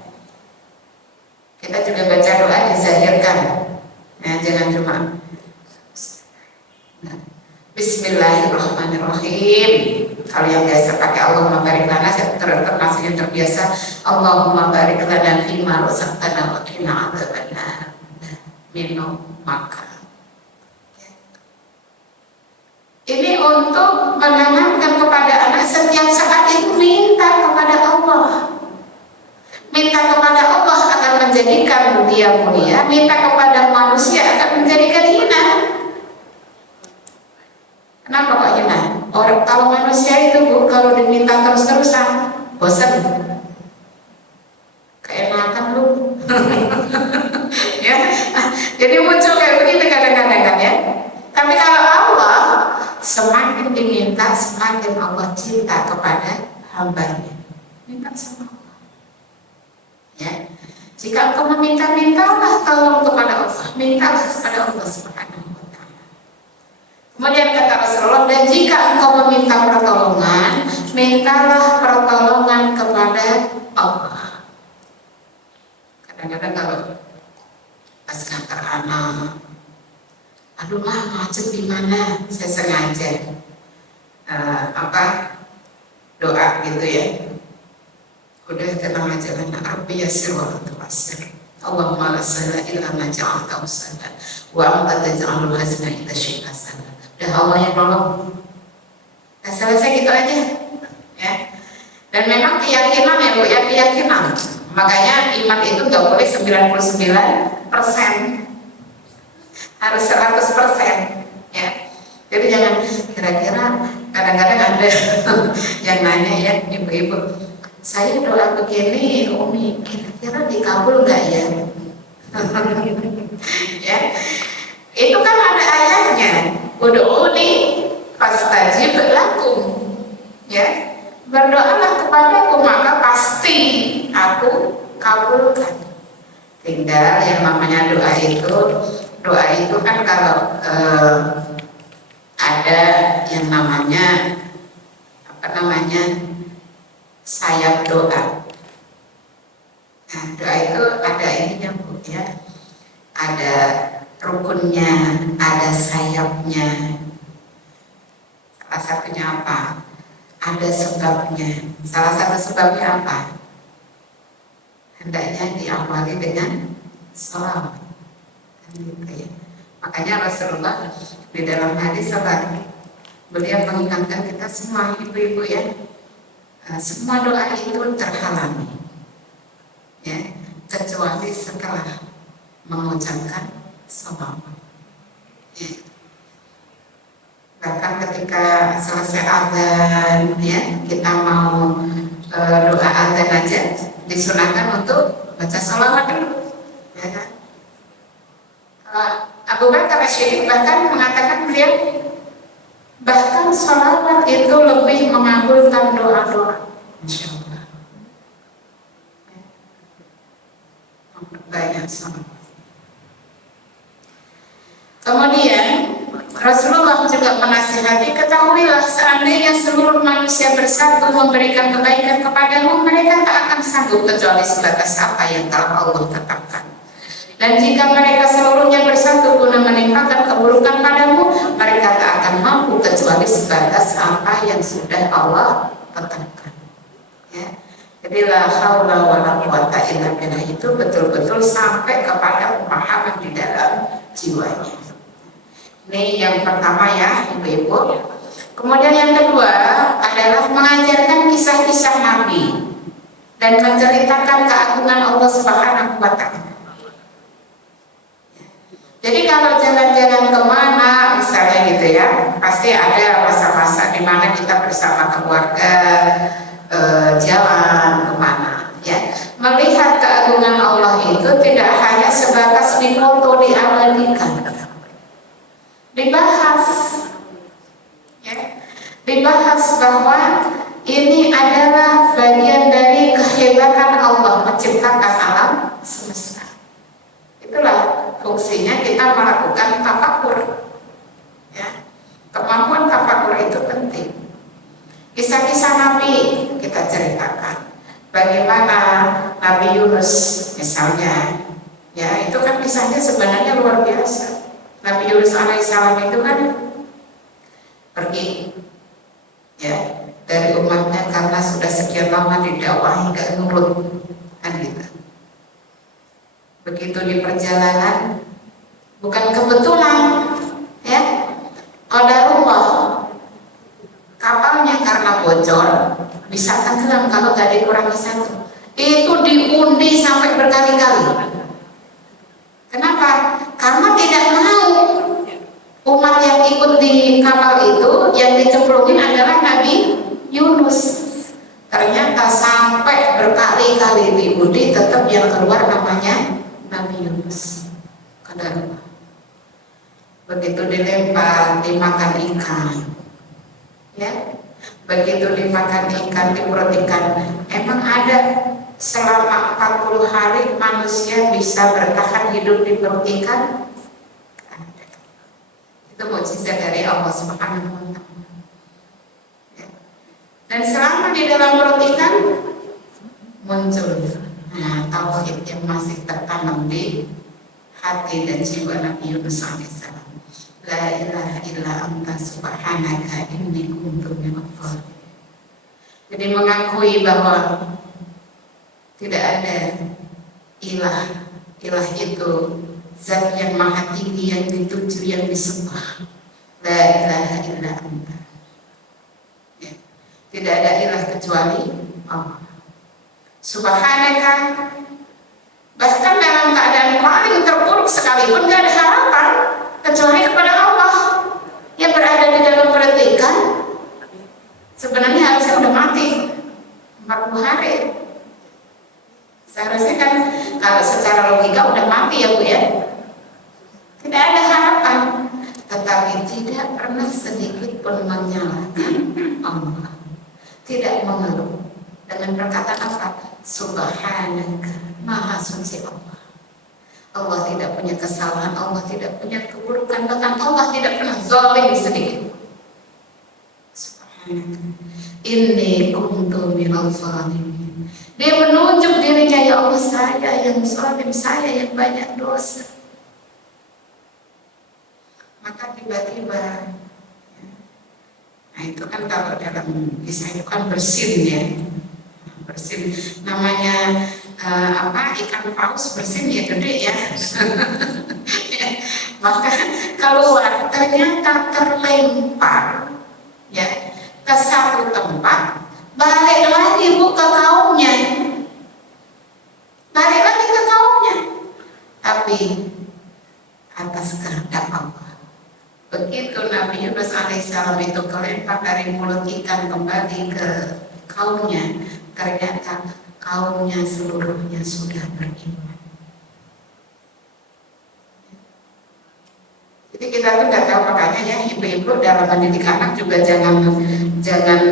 Kita juga baca doa dizahirkan. Nah, jangan cuma Bismillahirrahmanirrahim. Kalau yang biasa pakai Allahumma barik lana, saya termasuk yang terbiasa Allahumma barik lana fima razaqtana wa qina adzabannar. Minum makan. Ini untuk menanamkan kepada anak setiap saat itu minta kepada Allah. Minta kepada Allah akan menjadikan dia mulia, minta kepada manusia akan menjadikan hina. Kenapa kok hina? Orang kalau manusia itu Bu, kalau diminta terus-terusan, bosan. Keenakan lu. Ya. Jadi muncul kayak begitu kadang-kadang kan ya. Tapi kalau Allah, semakin diminta, semakin Allah cinta kepada hambanya. Minta sama Allah. Ya. Jika engkau meminta-mintalah tolong kepada Allah, mintalah kepada Allah Subhanahu wa Ta'ala. Kemudian kata Rasulullah, dan jika engkau meminta pertolongan, mintalah pertolongan kepada Allah. Kadang-kadang kalau pas kantor anak, aduh mah macet di mana, saya sengaja doa gitu ya. Udah tenang aja, anak Rabbi yasir wa anta asir. Allahumma la sahla illa ma ja'altahu sahla wa anta taj'alul hazna idza syi'ta sahla. Udah Allah yang nolong. Nah, selesai gitu aja ya. Dan memang keyakinan ya Bu ya, keyakinan. Makanya iman itu nggak boleh 99%, harus 100% ya. Jadi jangan kira-kira, kadang-kadang ada yang nanya ya, ibu-ibu, saya doa begini Umi kira-kira dikabul nggak ya? Ya, itu kan ada ayatnya, ud'uni fastajib lakum, ya, berdoalah kepadaku maka pasti aku kabulkan. Tinggal yang namanya doa itu kan kalau ada yang namanya sayap doa. Nah, doa itu ada ininya Bu ya, ada rukunnya, ada sayapnya. Salah satunya apa? Ada sebabnya. Salah satu sebabnya apa? Hendaknya diawali dengan sholawat. Gitu ya. Makanya Rasulullah di dalam hadis beliau mengingatkan kita semua ibu-ibu ya, semua doa itu terhalangi ya, kecuali setelah mengucapkan sholawat ya. Bahkan ketika selesai azan ya, kita mau doa azan aja disunahkan untuk baca sholawat dulu ya kan. Abu Bakar As-Siddiq bahkan mengatakan beliau bahkan sholawat itu lebih mengabulkan doa-doa. Insya Allah. Banyak sholawat. Kemudian Rasulullah juga menasihati, ketahuilah seandainya seluruh manusia bersatu memberikan kebaikan kepadamu, mereka tak akan sanggup kecuali sebatas apa yang telah Allah tetapkan. Dan jika mereka seluruhnya bersatu guna menimpakan keburukan padamu, mereka tak akan mampu kecuali sebatas apa yang sudah Allah tetapkan. Ya. Jadi la haula wala quwata illa billah itu betul-betul sampai kepada pemahaman di dalam jiwanya. Ini yang pertama ya ibu-ibu. Kemudian yang kedua adalah mengajarkan kisah-kisah Nabi dan menceritakan keagungan Allah Subhanahu wa Ta'ala. Jadi kalau jalan-jalan kemana misalnya gitu ya, pasti ada masa-masa di mana kita bersama keluarga jalan kemana ya. Melihat keagungan Allah itu tidak hanya sebatas difoto, diabadikan, dibahas ya, dibahas bahwa ini adalah bagian dari kehebatan Allah menciptakan alam semesta. Itulah fungsinya kita melakukan tafakur ya. Kemampuan tafakur itu penting. Kisah-kisah Nabi kita ceritakan, bagaimana Nabi Yunus misalnya ya, itu kan kisahnya sebenarnya luar biasa. Nabi Yunus alaihissalam itu kan pergi ya dari umatnya karena sudah sekian lama didakwahi gak nurut kan gitu. Begitu di perjalanan, bukan kebetulan ya, qadarullah, kapalnya karena bocor bisa tenggelam kalau gak dikurangi satu. Itu diundi sampai berkali-kali. Kenapa? Karena tidak mau umat yang ikut di kapal itu yang dicemplungin adalah Nabi Yunus. Ternyata sampai berkali-kali diundi tetap yang keluar namanya Nabi Yunus. Kadang begitu dilempar dimakan ikan ya, begitu dimakan ikan, di perut ikan. Emang ada selama 40 hari manusia bisa bertahan hidup di perut ikan? Ada. Itu mukjizat dari Allah Subhanahu wa Ta'ala. Dan selama di dalam perut ikan muncul tauhid yang masih tertanam di hati dan jiwa Nabi Yunus alaihissalam. La ilaha illa anta subhanaka inni kuntu minadh dhalimin. Jadi mengakui bahwa tidak ada ilah itu zat yang maha tinggi, yang dituju, yang disembah. La ilaha illa anta. Ya. Tidak ada ilah kecuali Allah. Subhanaka, bahkan dalam keadaan paling terburuk sekalipun gak ada harapan kecuali kepada Allah yang berada di dalam perut ikan. Sebenarnya harusnya udah mati 40 hari. Seharusnya kan kalau secara logika udah mati ya Bu ya. Tidak ada harapan, tetapi tidak pernah sedikit pun menyalahkan Allah. Tidak mengeluh dengan perkataan apa? Subhanaka, maha suci Allah. Allah tidak punya kesalahan, Allah tidak punya keburukan, bahkan Allah tidak pernah zalim sedikit. Subhanaka, inni kuntu minadh dhalimin. Dia menunjuk dirinya, ya Allah, saya yang zalim, saya yang banyak dosa. Maka tiba-tiba, nah itu kan kalau dalam kisah itu kan bersin ya, bersin namanya ikan paus bersin ya gede ya. Maka keluar ternyata terlempar ya ke satu tempat, balik lagi Bu ke kaumnya, balik lagi ke kaumnya, tapi atas kehendak Allah. Begitu Nabi Yunus alaihissalam itu kelempar dari mulut ikan kembali ke kaumnya, ternyata kaumnya seluruhnya sudah beriman. Jadi kita tuh nggak tahu, makanya ya ibu-ibu dalam mendidik anak juga jangan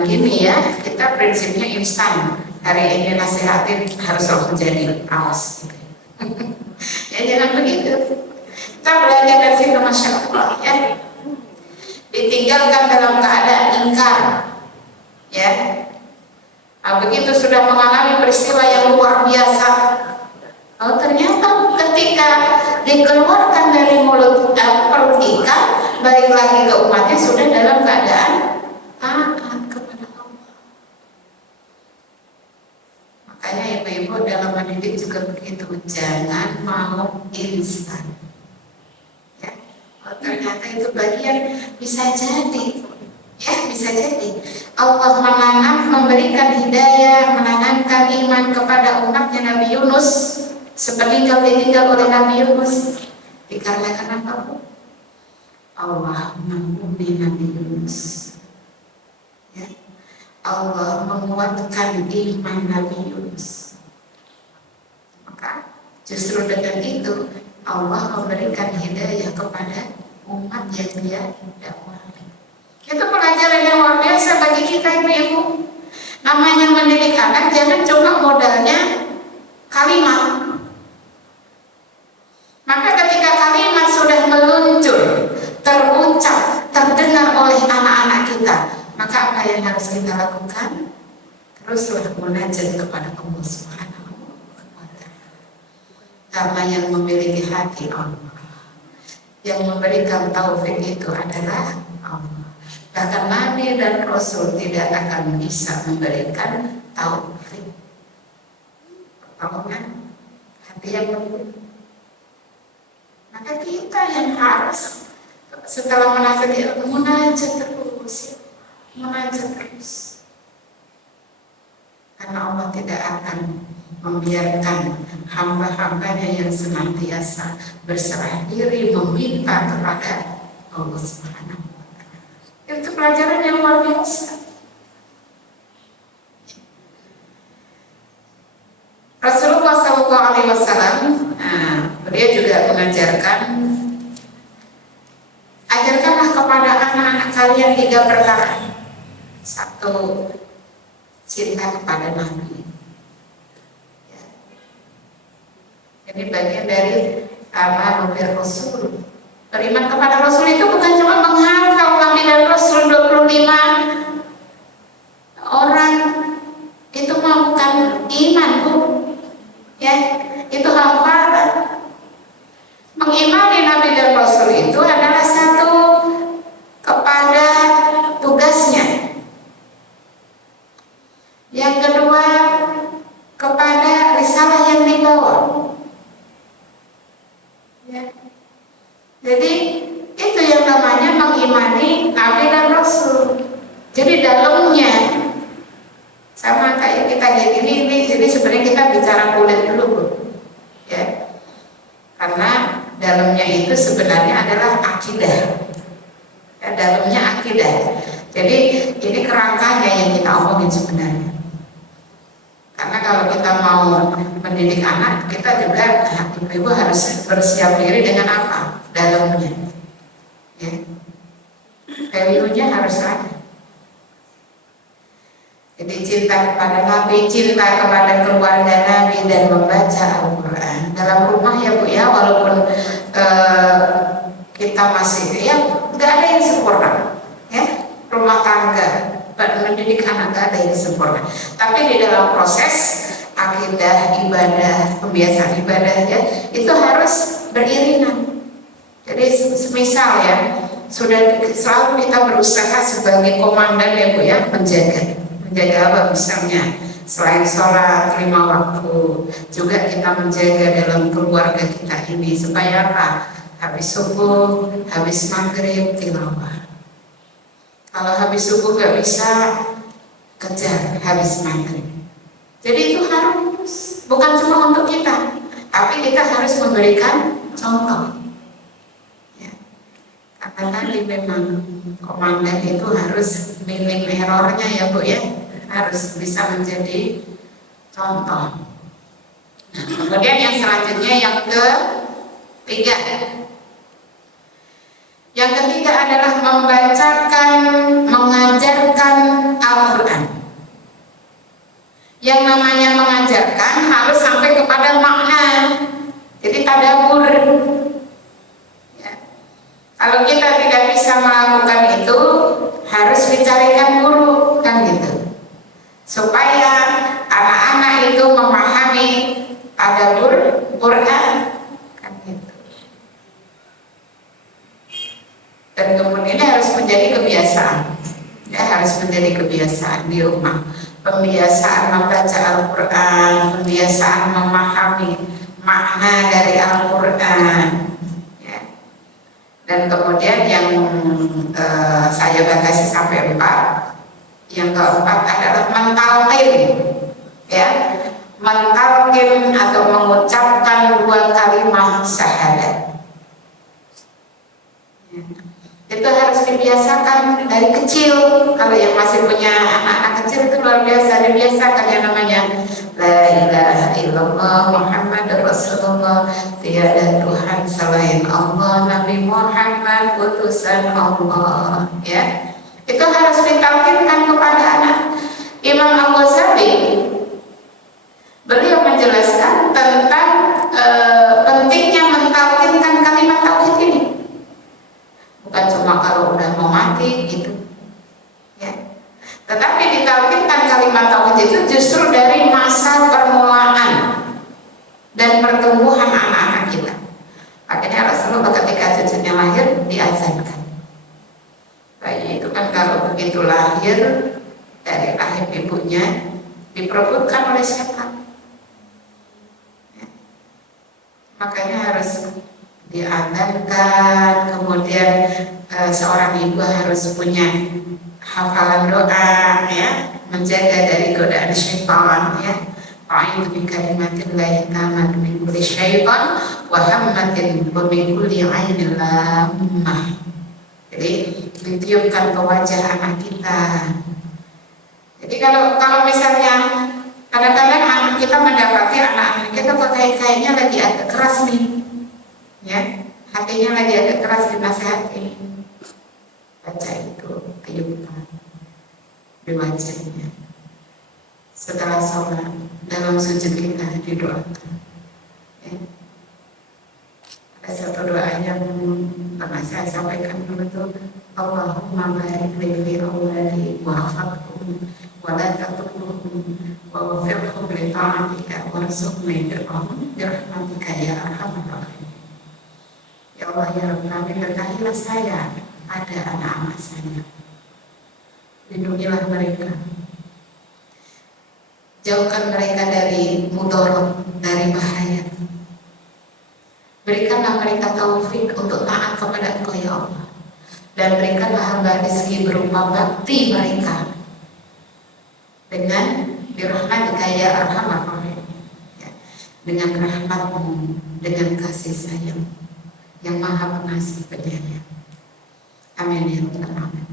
gini ya. Kita prinsipnya instan. Hari ini nasihatin harus langsung jadi, awas. Ya jangan begitu. Kita belajar dari situ, masya Allah ya. Ditinggalkan dalam keadaan ingkar, ya. Nah, begitu sudah mengalami peristiwa yang luar biasa, oh ternyata ketika dikeluarkan dari mulut perut ikan, balik lagi ke umatnya sudah dalam keadaan taat kepada Allah. Makanya ibu-ibu dalam mendidik juga begitu, jangan mau instan. Ya, oh, ternyata itu bagian bisa jadi. Ya, bisa jadi Allah memberikan hidayah, menanamkan iman kepada umatnya Nabi Yunus sepeninggal ditinggal oleh Nabi Yunus. Dikarenakan apa? Allah menguji Nabi Yunus. Ya. Allah menguatkan iman Nabi Yunus. Maka justru dengan itu Allah memberikan hidayah kepada umat yang dia dakwah. Itu pelajaran yang luar biasa bagi kita ibu-ibu. Namanya mendidik anak jangan cuma modalnya kalimat. Maka ketika kalimat sudah meluncur, terucap, terdengar oleh anak-anak kita, maka apa yang harus kita lakukan? Teruslah munajat kepada Allah Subhanahu wa Ta'ala. Karena yang memiliki hati Allah, yang memberikan taufik itu adalah Allah. Bahkan Nabi dan Rasul tidak akan bisa memberikan taufik, pertolongan hati yang lembut. Maka kita yang harus setelah menafsir ilmu munajat terus, munajat terus. Karena Allah tidak akan membiarkan hamba-hambanya yang senantiasa berserah diri meminta kepada Allah Subhanahu. Itu pelajaran yang luar biasa. Rasulullah SAW, beliau juga mengajarkan, ajarkanlah kepada anak-anak kalian 3 perkara. 1, cinta kepada Nabi. Ya. Ini bagian dari amal Rasul. Beriman kepada Rasul itu bukan cuma menghafal Nabi dan Rasul 25 orang Ya, itu hafalan. Mengimani Nabi dan Rasul itu adalah satu kepada tugasnya. Yang kedua, kepada risalah yang dibawa. Ya. Jadi itu yang namanya mengimani Nabi dan Rasul. Jadi dalamnya sama kayak kita kayak ini. Jadi sebenarnya kita bicara kulit dulu, Bu. Ya. Karena dalamnya itu sebenarnya adalah akidah. Ya, dalamnya akidah. Jadi ini kerangkanya yang kita omongin sebenarnya. Karena kalau kita mau mendidik anak, kita juga ibu harus bersiap diri dengan apa? Dalamnya. Ya. Value-nya harus ada. Jadi cinta kepada Nabi, cinta kepada keluarga Nabi, dan membaca Al-Quran dalam rumah ya Bu ya, walaupun kita masih ya nggak ada yang sempurna ya, rumah tangga mendidik anak nggak ada yang sempurna, tapi di dalam proses akidah, ibadah, kebiasaan ibadah ya itu harus beriringan. Jadi semisal ya sudah selalu kita berusaha sebagai komandan ya Bu ya, menjaga apa misalnya selain sholat 5 waktu juga kita menjaga dalam keluarga kita ini supaya apa? Habis subuh, habis maghrib tilawah. Kalau habis subuh nggak bisa, kejar habis maghrib. Jadi itu harus bukan cuma untuk kita, tapi kita harus memberikan contoh. Ya. Karena tadi memang komandan itu harus minim errornya ya Bu ya, harus bisa menjadi contoh. Nah, kemudian yang selanjutnya yang ketiga. Yang ketiga adalah membacakan, mengajarkan Al-Quran. Yang namanya mengajarkan harus sampai kepada makna. Jadi tadabbur. Ya. Kalau kita tidak bisa melakukan itu, harus dicarikan guru, kan gitu. Supaya anak-anak itu memahami tadabbur Quran, kan gitu. Dan kemudian ini harus menjadi kebiasaan, ya harus menjadi kebiasaan di rumah. Pembiasaan membaca Al-Quran, pembiasaan memahami makna dari Al-Quran. Ya. Dan kemudian yang saya batasi sampai 4. Yang keempat adalah mentalqin, ya, mentalqin atau mengucapkan 2 kalimat syahadat. Ya. Itu harus dibiasakan dari kecil. Kalau yang masih punya anak-anak kecil itu luar biasa, dibiasakan yang namanya La ilaha illallah Muhammadur Rasulullah, tiada Tuhan selain Allah, Nabi Muhammad utusan Allah. Ya, itu harus ditalkinkan kepada anak. Imam Al-Ghazali beliau menjelaskan tentang pentingnya mentalkinkan kalimat tauhid ini. Bukan cuma kalau udah mau mati gitu, ya. Tetapi ditalkinkan kalimat tauhid itu justru dari masa permulaan dan pertumbuhan anak-anak kita. Makanya Rasulullah ketika cucunya lahir diazankan. Bayi itu kan kalau begitu lahir dari rahim ibunya diperebutkan oleh setan. Ya. Makanya harus diazankan, kemudian seorang ibu harus punya hafalan doa, ya, menjaga dari godaan syaitan, ya. A'udzu bikalimatillahit tammati min kulli syaitan wa hammatin wa min kulli 'ainin lammah. Jadi ditiupkan ke wajah anak kita. Jadi kalau misalnya kadang-kadang anak kita mendapati anak-anak kita kok kayaknya lagi agak keras nih, ya, hatinya lagi agak keras, dinasihati, baca itu tiupkan di wajahnya. Setelah sholat dalam sujud kita didoakan. Ya. Ada satu doa yang pernah saya sampaikan dulu tuh, Allahumma barik li fi awladi wa hafadhum wa la taqtulhum wa waffiqhum li ta'atika wa warzuqni birrahmah birahmatika ya arhamar rahimin. Ya Allah ya Rabbi, berkahilah saya, ada anak-anak saya, lindungilah mereka, jauhkan mereka dari mudarat, dari bahaya. Berikanlah mereka taufik untuk taat kepada Engkau ya Allah, dan berikanlah hamba rezeki berupa bakti mereka dengan birahmatika ya arhamar rahimin, dengan rahmatmu, dengan kasih sayang yang maha pengasih penyayang. Amin ya rabbal alamin.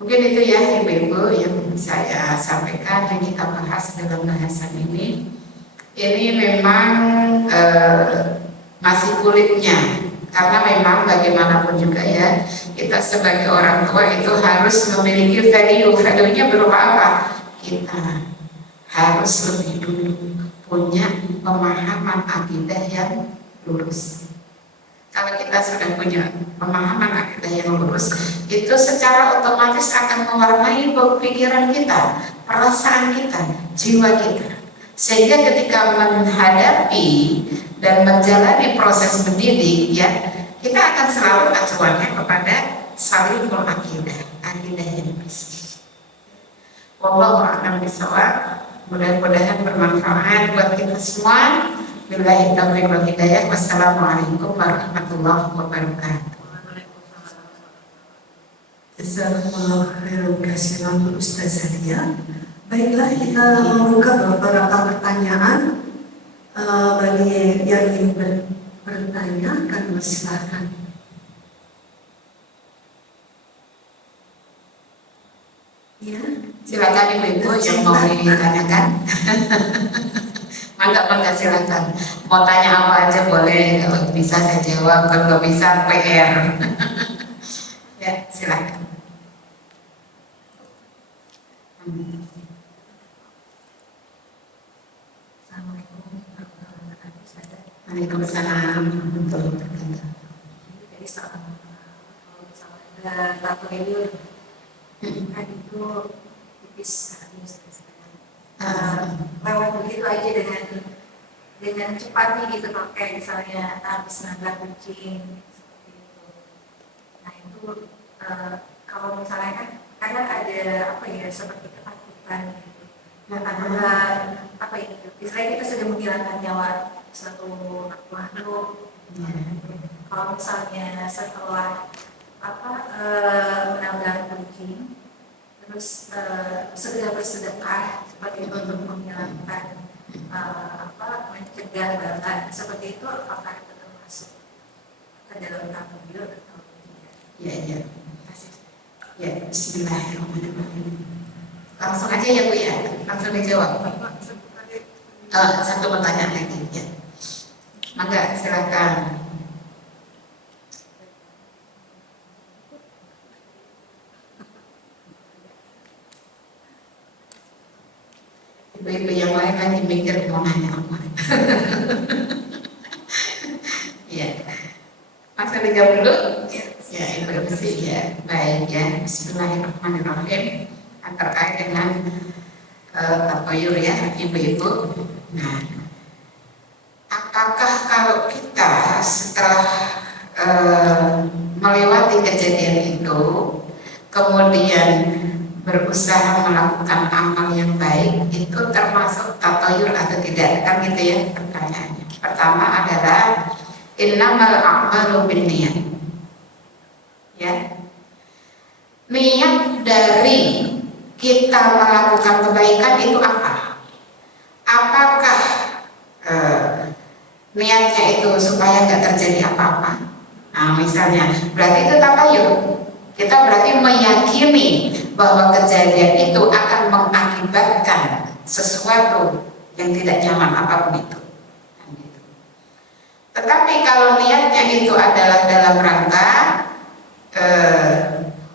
Mungkin itu ya ibu-ibu yang saya sampaikan, yang kita bahas dalam bahasan ini. Ini memang masih kulitnya, karena memang bagaimanapun juga ya, kita sebagai orang tua itu harus memiliki value-nya berupa apa? Kita harus lebih dulu punya pemahaman akidah yang lurus. Kalau kita sudah punya pemahaman akidah yang lurus, itu secara otomatis akan mewarnai pikiran kita, perasaan kita, jiwa kita. Sehingga ketika menghadapi dan menjalani proses mendidik ya, kita akan selalu acuannya kepada salimul akidah, akidah yang bersih. Wallahu a'lam bishawab. Mudah-mudahan bermanfaat buat kita semua. Billahi taufiq wal hidayah. Wassalamualaikum warahmatullahi wabarakatuh. Jazakumullah khairan katsiran Ustaz Hadia. Baiklah, kita membuka beberapa pertanyaan. Bagi yang ingin bertanya, kami silakan. Ya, silakan ibu-ibu yang mau ditanyakan. Mangga silakan. Mau tanya apa aja boleh, kalau bisa saya jawab, kalau bisa PR. Ya, silakan. Waalaikumsalam warahmatullahi wabarakatuh. Jadi kalau misalnya tato ini kan itu tipis lewat begitu aja dengan cepatnya gitu, kayak misalnya habis nabrak kucing seperti itu. Nah itu kalau misalnya kan kadang ada apa ya, seperti ketakutan gitu. Nah ada apa itu? Misalnya kita sudah menghilangkan nyawa satu makhluk. Kalau misalnya setelah menabrak kucing, terus segera bersedekah seperti itu untuk menghilangkan mencegah bala seperti itu, apakah itu termasuk ke dalam takbir atau tidak? Ya. Ya, bismillahirrahmanirrahim. Langsung aja ya Bu ya, langsung dijawab. Satu pertanyaan lagi ya. Maka silakan. Ibu-ibu yang lain lagi mikir mau nanya apa. Ya, langsung dijawab dulu. Ya, ibu bersih ya. Baik ya. Bismillahirrahmanirrahim. Terkait dengan tabayur ya, ibu-ibu. Nah, apakah kalau kita setelah melewati kejadian itu, kemudian berusaha melakukan amal yang baik, itu termasuk tatayur atau tidak? Kan gitu ya pertanyaannya. Pertama adalah innamal a'malu binniyat. Ya, niat dari kita melakukan kebaikan itu apa? Apakah niatnya itu supaya nggak terjadi apa-apa? Nah, misalnya, berarti itu tatayur. Kita berarti meyakini bahwa kejadian itu akan mengakibatkan sesuatu yang tidak nyaman apapun itu. Nah, gitu. Tetapi kalau niatnya itu adalah dalam rangka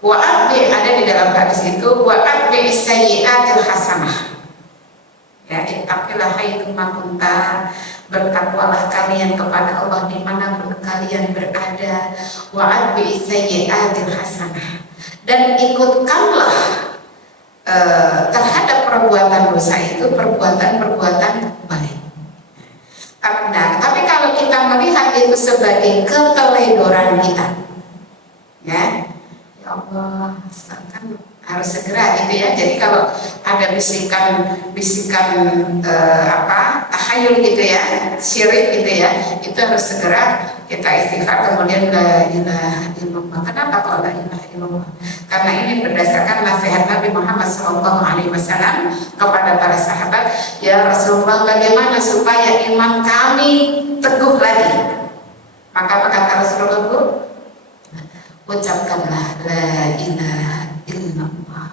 wa'adbi, ada di dalam hadis itu wa'adbi sayyi'atil hasanah. Ya, ittaqillaha haitsuma kunta, bertakwalah kalian kepada Allah di mana pun kalian berada, wa'adbi sayyi'atil hasanah, dan ikutkanlah terhadap perbuatan dosa itu perbuatan-perbuatan baik. Nah, tapi kalau kita melihat itu sebagai keteledoran kita, ya Allah, kan harus segera gitu ya. Jadi kalau ada bisikan tahayul gitu ya, syirik gitu ya, itu harus segera kita istighfar, kemudian la ilaha illallah. Kenapa kok la ilaha illallah? Karena ini berdasarkan nasihat Nabi Muhammad SAW kepada para sahabat, ya Rasulullah, bagaimana supaya iman kami teguh lagi? Maka kata Rasulullah, Bu, ucapkanlah la ilaha illallah.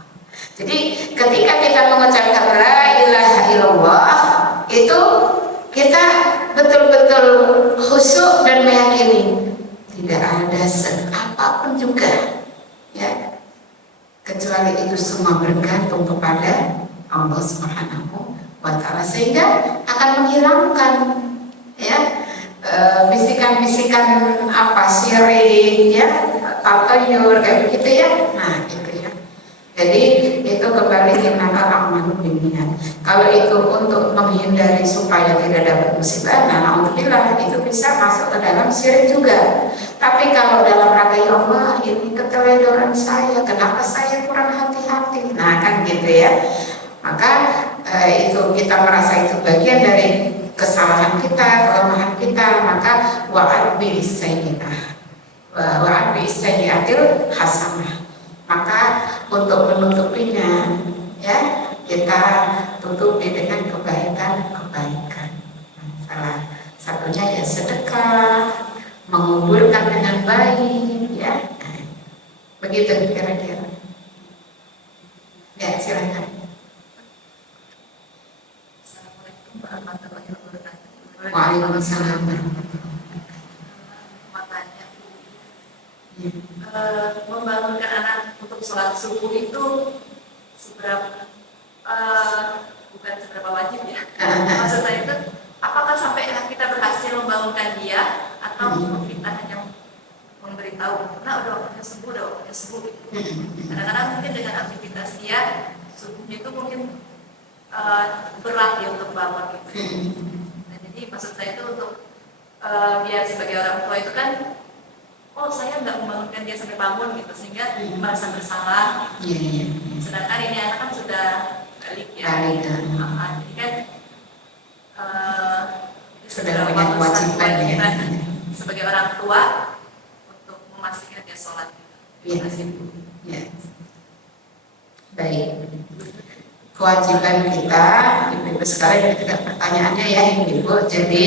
Jadi ketika kita mengucapkan la ilaha illallah, itu kita betul-betul khusyuk dan meyakini tidak ada apapun juga ya, kecuali itu semua bergantung kepada Allah Subhanahu wa Ta'ala, sehingga akan menghilangkan ya bisikan-bisikan syirik ya, tatayur kayak begitu ya. Nah gitu ya. Jadi itu kembali innamal a'malu binniyat. Kalau itu untuk menghindari supaya tidak dapat musibah, nah alhamdulillah itu bisa masuk ke dalam syirik juga. Tapi kalau dalam rangka ya Allah, ini keteledoran saya, kenapa saya kurang hati-hati, nah kan gitu ya. Maka itu kita merasa itu bagian dari kesalahan kita, kelemahan kita, maka wa'ad bi'is-sayyi'ah wa'ad bi'is-sayyi'atil hasanah. Maka untuk menutupinya ya, kita tutupi dengan kebaikan-kebaikan. Salah satunya ya sedekah, menguburkan dengan baik ya. Begitu kira-kira. Ya, silakan. Assalamualaikum warahmatullahi wabarakatuh. Waalaikumsalam. Membangunkan anak untuk sholat subuh itu seberapa bukan seberapa wajib ya. Maksud saya itu, apakah sampai kita berhasil membangunkan dia, atau kita hanya memberitahu karena udah waktunya subuh. Kadang-kadang mungkin dengan aktivitas dia subuhnya itu mungkin berat ya untuk bangun gitu. Nah, jadi maksud saya itu untuk biar sebagai orang tua itu kan, oh saya nggak membangunkan dia sampai bangun gitu, sehingga merasa bersalah. Sedangkan ini anak kan sudah balik ya. Jadi kan sudah punya kewajiban ya. Sebagai orang tua untuk memastikan dia sholat. Ya. Baik. Kewajiban kita, Ibu sekalian, tidak pertanyaannya ya Ibu. Jadi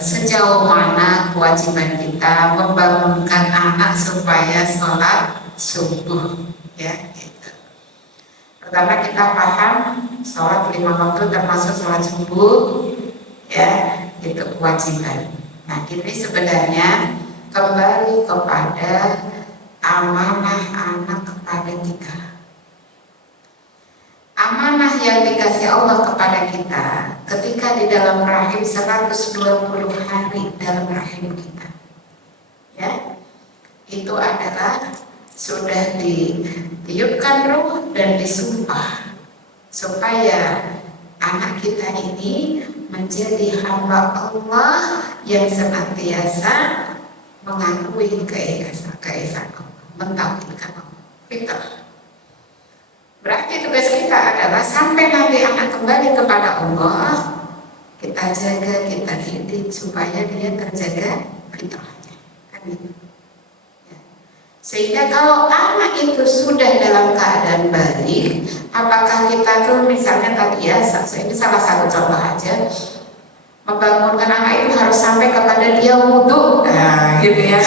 sejauh mana kewajiban kita membangunkan anak supaya sholat subuh ya gitu. Pertama kita paham sholat 5 waktu termasuk sholat subuh ya, itu kewajiban. Nah ini sebenarnya kembali kepada amanah anak kepada kita. Amanah yang dikasih Allah kepada kita ketika di dalam rahim 120 hari dalam rahim kita ya, itu adalah sudah ditiupkan ruh dan disumpah supaya anak kita ini menjadi hamba Allah yang senantiasa mengakui keesaan Allah, mentauhidkan Allah, fitrah. Berarti tugas kita adalah sampai nanti anak kembali kepada Allah, kita jaga, kita didik supaya dia terjaga fitrahnya. Kan gitu. Ya. Sehingga kalau anak itu sudah dalam keadaan balik, apakah kita tuh misalnya tadi ya, ini salah satu contoh aja, membangunkan anak itu harus sampai kepada dia wudhu, nah gitu ya,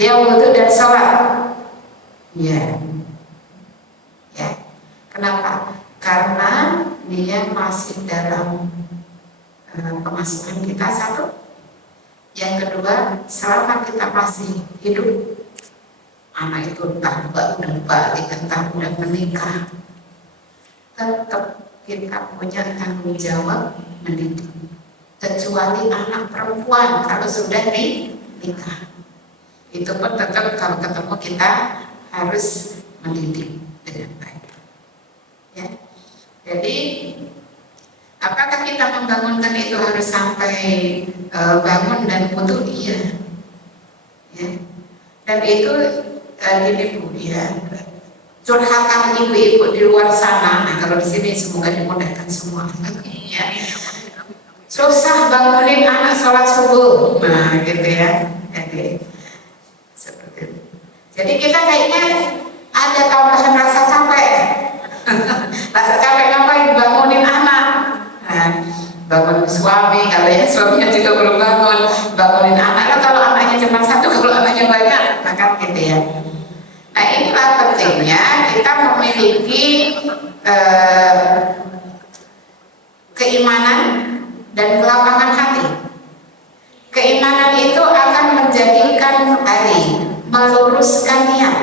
dia wudhu dan sholat. Ya. Kenapa? Karena dia masih dalam pemasukan kita satu. Yang kedua, selama kita masih hidup, anak itu entah udah balik, entah udah menikah, tetap kita punya tanggung jawab mendidik. Kecuali anak perempuan kalau sudah nikah, itu pun tetap kalau ketemu kita harus mendidik dengan baik. Ya. Jadi Apakah kita membangunkan itu harus sampai bangun dan butuh? Iya. Ya. Dan itu gini Bu ya, curhatan ibu-ibu di luar sana. Nah kalau di sini semoga dimudahkan semua. Ya. Susah bangunin anak sholat subuh, nah gitu ya. Jadi seperti itu. Jadi kita kayaknya ada tambahan rasa capek. Rasa capek ngapain bangunin anak? Nah, bangun suami, kalau ya suaminya juga belum bangunin anak. Nah, kalau anaknya cuma satu, kalau anaknya banyak, maka gitu ya. Nah inilah pentingnya kita memiliki keimanan dan kelapangan hati. Keimanan itu akan menjadikan hari, meluruskan niat.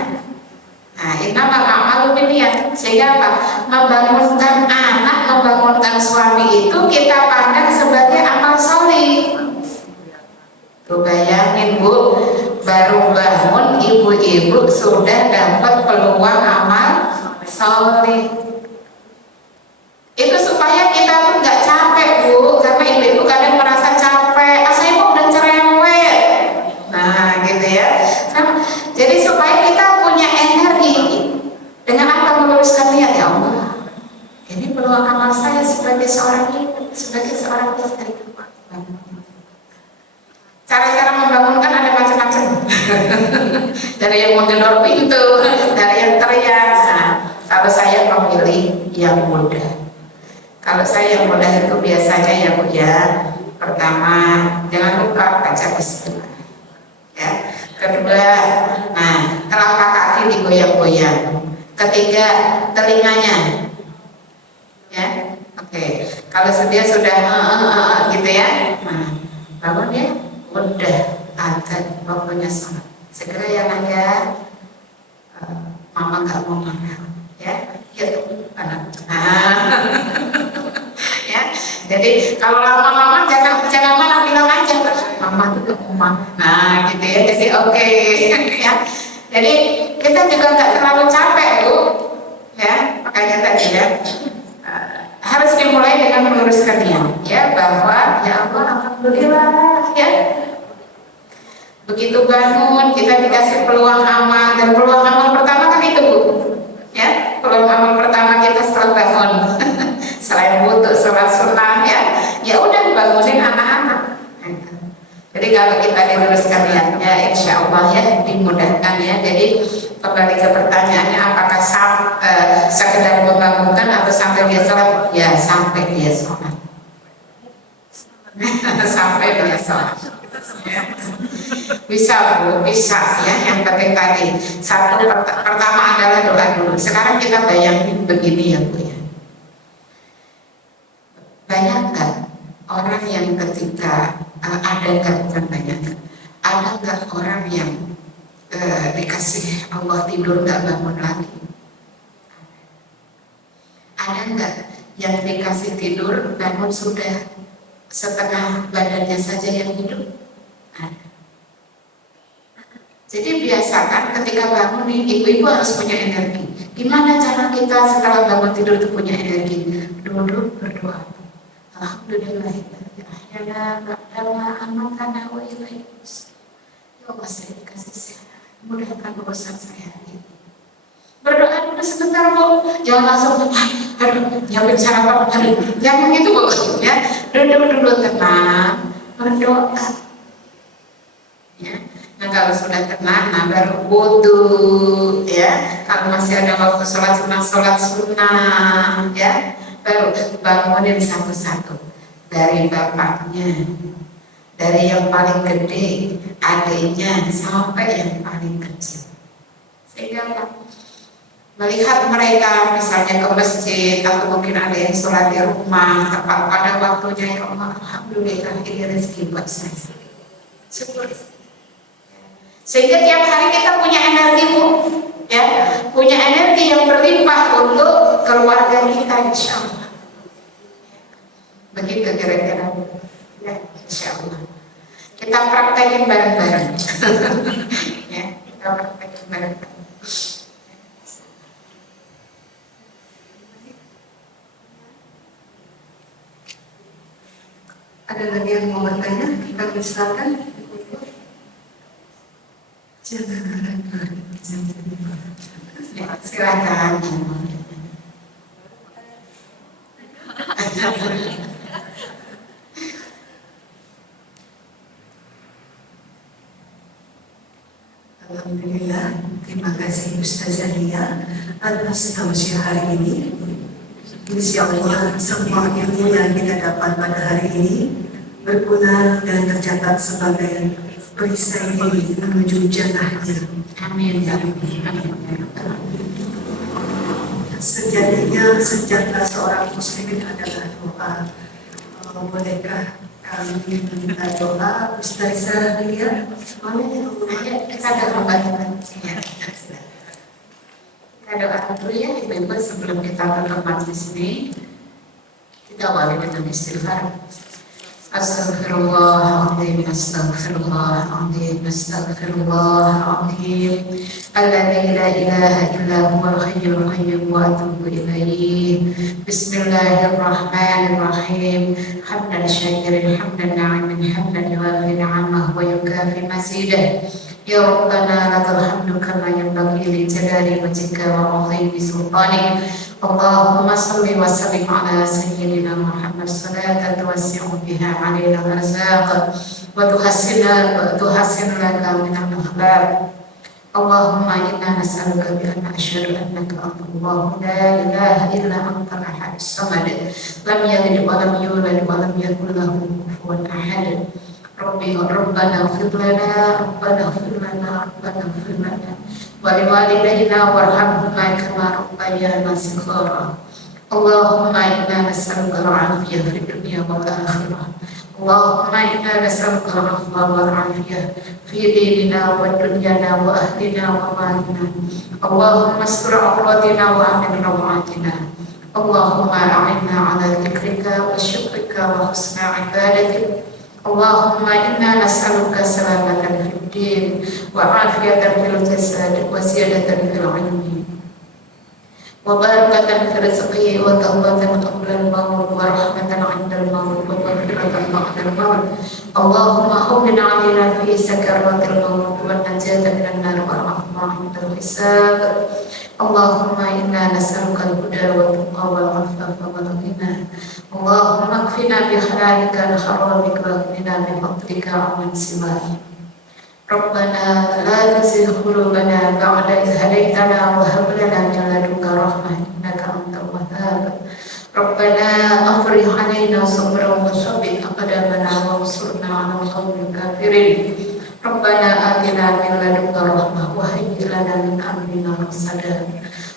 Nah, innama a'malu binniyat. Sehingga apa? Membangunkan anak, membangunkan suami itu kita pandang sebagai amal sholih. Tuh bayangin Bu, baru bangun ibu-ibu sudah dapat peluang amal sholih. Itu supaya kita tuh nggak capek Bu, karena ibu-ibu kadang merasa capek, saya mau udah cerewet. Nah gitu ya. Jadi supaya kita punya energi dengan apa meluruskan niat, ya Allah. Ini peluang amal saya sebagai seorang ibu, sebagai seorang istri. Cara-cara membangunkan ada macam-macam. Dari yang menggedor pintu, dari yang teriak. Nah, kalau saya memilih yang mudah. Kalau saya yang mudah itu biasanya ya Bu ya, pertama jangan lupa baca bismillah. Ya. Kedua, nah telapak kaki digoyang-goyang. Ketiga, telinganya. Ya, oke. Kalau dia sudah gitu ya, nah bangun ya, udah azan waktunya sholat. Segera ya ayah, mama nggak mau makan, ya, gitu, anak. Ya, jadi kalau lama-lama jangan malah bilang aja, mama itu mama. Nah, gitu ya. Jadi oke. Ya. Jadi kita juga nggak terlalu capek Bu. Ya, makanya tadi ya harus dimulai dengan meluruskan niat ya, bahwa ya Allah alhamdulillah ya. Begitu bangun kita dikasih peluang amal, dan peluang amal pertama kan itu Bu. Ya, peluang amal pertama kita setelah bangun. Selain butuh sholat sunnah ya udah bangunin anak-anak. Jadi kalau kita diluruskan niatnya, insya Allah ya dimudahkan ya. Jadi kembali ke pertanyaannya, apakah sekedar membangunkan atau sampai dia sholat? Ya sampai dia sholat. Sampai dia sholat. Bisa Bu, bisa ya. Yang penting tadi satu pertama adalah doa dulu. Sekarang kita bayangin begini ya Bu ya. Banyak nggak orang yang ketika ada nggak, bukan banyak, ada nggak orang yang dikasih Allah tidur nggak bangun lagi? Ada nggak yang dikasih tidur bangun sudah setengah badannya saja yang hidup? Ada. Jadi biasakan ketika bangun nih, ibu-ibu harus punya energi. Gimana cara kita setelah bangun tidur itu punya energi? Dulu berdoa. Alhamdulillah, akhirnya berdoa amal karena ya Allah saya dikasih sehat, mudahkan urusan saya ini. Berdoa dulu sebentar Bu, jangan langsung nyiapin sarapan, jangan gitu Bu ya. Duduk tenang, berdoa. Ya. Nah kalau sudah tenang, nah baru wudu ya. Kalau masih ada waktu sholat sunnah ya, baru bangunin satu-satu, dari bapaknya, dari yang paling gede, adiknya, sampai yang paling kecil. Sehingga melihat mereka misalnya ke masjid atau mungkin ada yang sholat di rumah tepat pada waktunya, ya Allah alhamdulillah ini rezeki buat saya. Syukur. Sehingga tiap hari kita punya energi Bu, ya, punya energi yang berlimpah untuk keluarga kita, insya Allah. Begitu kira-kira, ya, insya Allah. Kita praktekin bareng-bareng. Ya, kita praktekin bareng-bareng. Ada lagi yang mau bertanya? Kita silakan. Ya, silakan. Alhamdulillah, terima kasih Ustazah Lia atas tausiah hari ini. Insya Allah semua ilmu yang kita dapat pada hari ini berguna dan tercatat sebagai perisai diri menuju jannahnya. Amin. Sejatinya sejatinya seorang muslimin adalah doa. Bolehkah kami meminta doa Ustazah Lia? Kita doa dulu ya Ibu sebelum kita bertempat di sini. Kita awali dengan istighfar. Astaghfirullahaladzim, astaghfirullahaladzim, astaghfirullahaladzim. Alladzi la ilaha illa huwal hayyul qayyum wa atubu ilaih. Bismillahirrahmanirrahim. Hamdan syakirin, hamdan na'imin, hamdan yuwafi ni'amah wa yukafi mazidah. Ya Rabbana lakal hamdu kama yanbaghi li jalali wajhika wa 'azimi sultanik. Allahumma salli wa sallim ala sayyidina Muhammad salatan tuwassi'u biha 'alaina al-arzaq wa tuhassin lana min al-akhlaq. Allahumma inna nas'aluka bi anna asyhadu annaka Allahu la ilaha illa anta al-ahad as-samad lam yalid wa lam yulad wa lam yakul lahu kufuwan ahad. Rabbi Rabbana ighfir lana Rabbana ighfir lana Rabbana ighfir lana wa liwalidayna warhamhuma kama rabbayana shighara. Allahumma inna nas'aluka al-'afiyah fid dunya wal akhirah. Allahumma inna nas'aluka al-'afwa wal 'afiyah fi dinina wa dunyana wa ahlina wa malina. Allahumma astur 'awratina wa amin rawatina. Allahumma a'inna 'ala dzikrika wa syukrika wa husni 'ibadatik. Allahumma inna nas'aluka salamatan fid din wa 'afiyatan fil jasad wa ziyadatan fil 'ilmi wa barakatan fil rizqi wa tawbatan qabla al-maut wa rahmatan 'inda al-maut wa maghfiratan ba'da al-maut. Allahumma hawwin 'alaina fi sakaratil maut wa najatan minan nar wa 'afwa 'inda al-hisab. Allahumma inna nas'aluka al-huda wa tuqa wal 'afafa wal ghina. Allahumma kfina bi halalika al-haramika wa qina bi fadlika 'amman siwak. Rabbana la tuzigh qulubana ba'da idh hadaytana wa hab lana min ladunka rahmah innaka antal wahhab. Rabbana afrigh 'alaina sabran wa tsabbit aqdamana wa ansurna 'alal qawmil kafirin. Rabbana atina min ladunka rahmah wa hayyi lana min amrina rasada.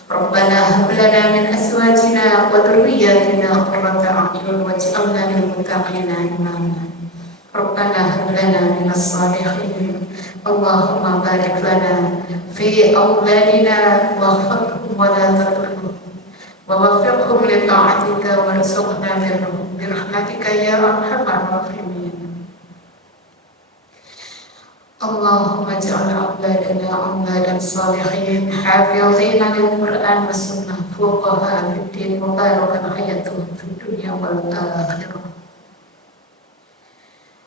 Rabbana hab lana min azwajina wa dhurriyyatina qurrata a'yun waj'alna lil muttaqina imama. Rabbana hab lana minas salihin. Allahumma barik lana fi awladina waghfirhum wa la tatrukhum wa waffiqhum li ta'atika warzuqna birrahum bi rahmatika ya arhamar rahimin. Allahumma ij'al awladana awladan salihin hafizina lil Qur'an was sunnah fuqaha fid din mubarakan hayatuhum fid dunya wal akhirah.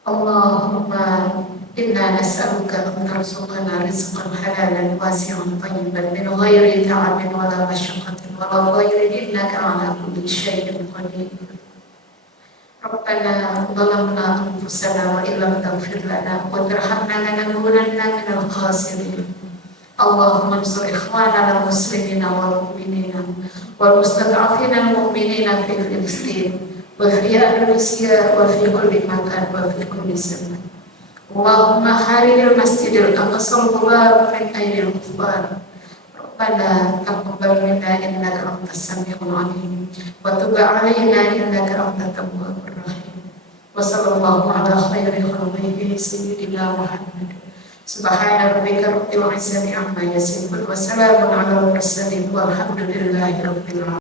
Allahumma inna nas'aluka an tarzuqana rizqan halalan wasi'an tayyiban min ghairi ta'abin wa la mashaqqatin wa la dhayrin innaka 'ala kulli shay'in qadir. Rabbana zalamna anfusana wa illam taghfir lana wa tarhamna lanakunanna minal khasirin. Allahumma ansur ikhwanana al-muslimina wal mu'minina wal mustad'afina al-mu'minina fi Filistin wa fi Indonesia wa fi kulli makan wa fi kulli zaman. Allahumma hariril masjidil aqsa al-mubarak min aydil kuffar. Rabbana taqabbal minna innaka antas samiul 'alim wa tub 'alaina innaka antat tawwabur rahim. Wa sallallahu ala khairi khalqihi sayyidina Muhammad. Subhana rabbika rabbil izzati amma yasifun wa salamun 'alal mursalin walhamdulillahi rabbil alamin.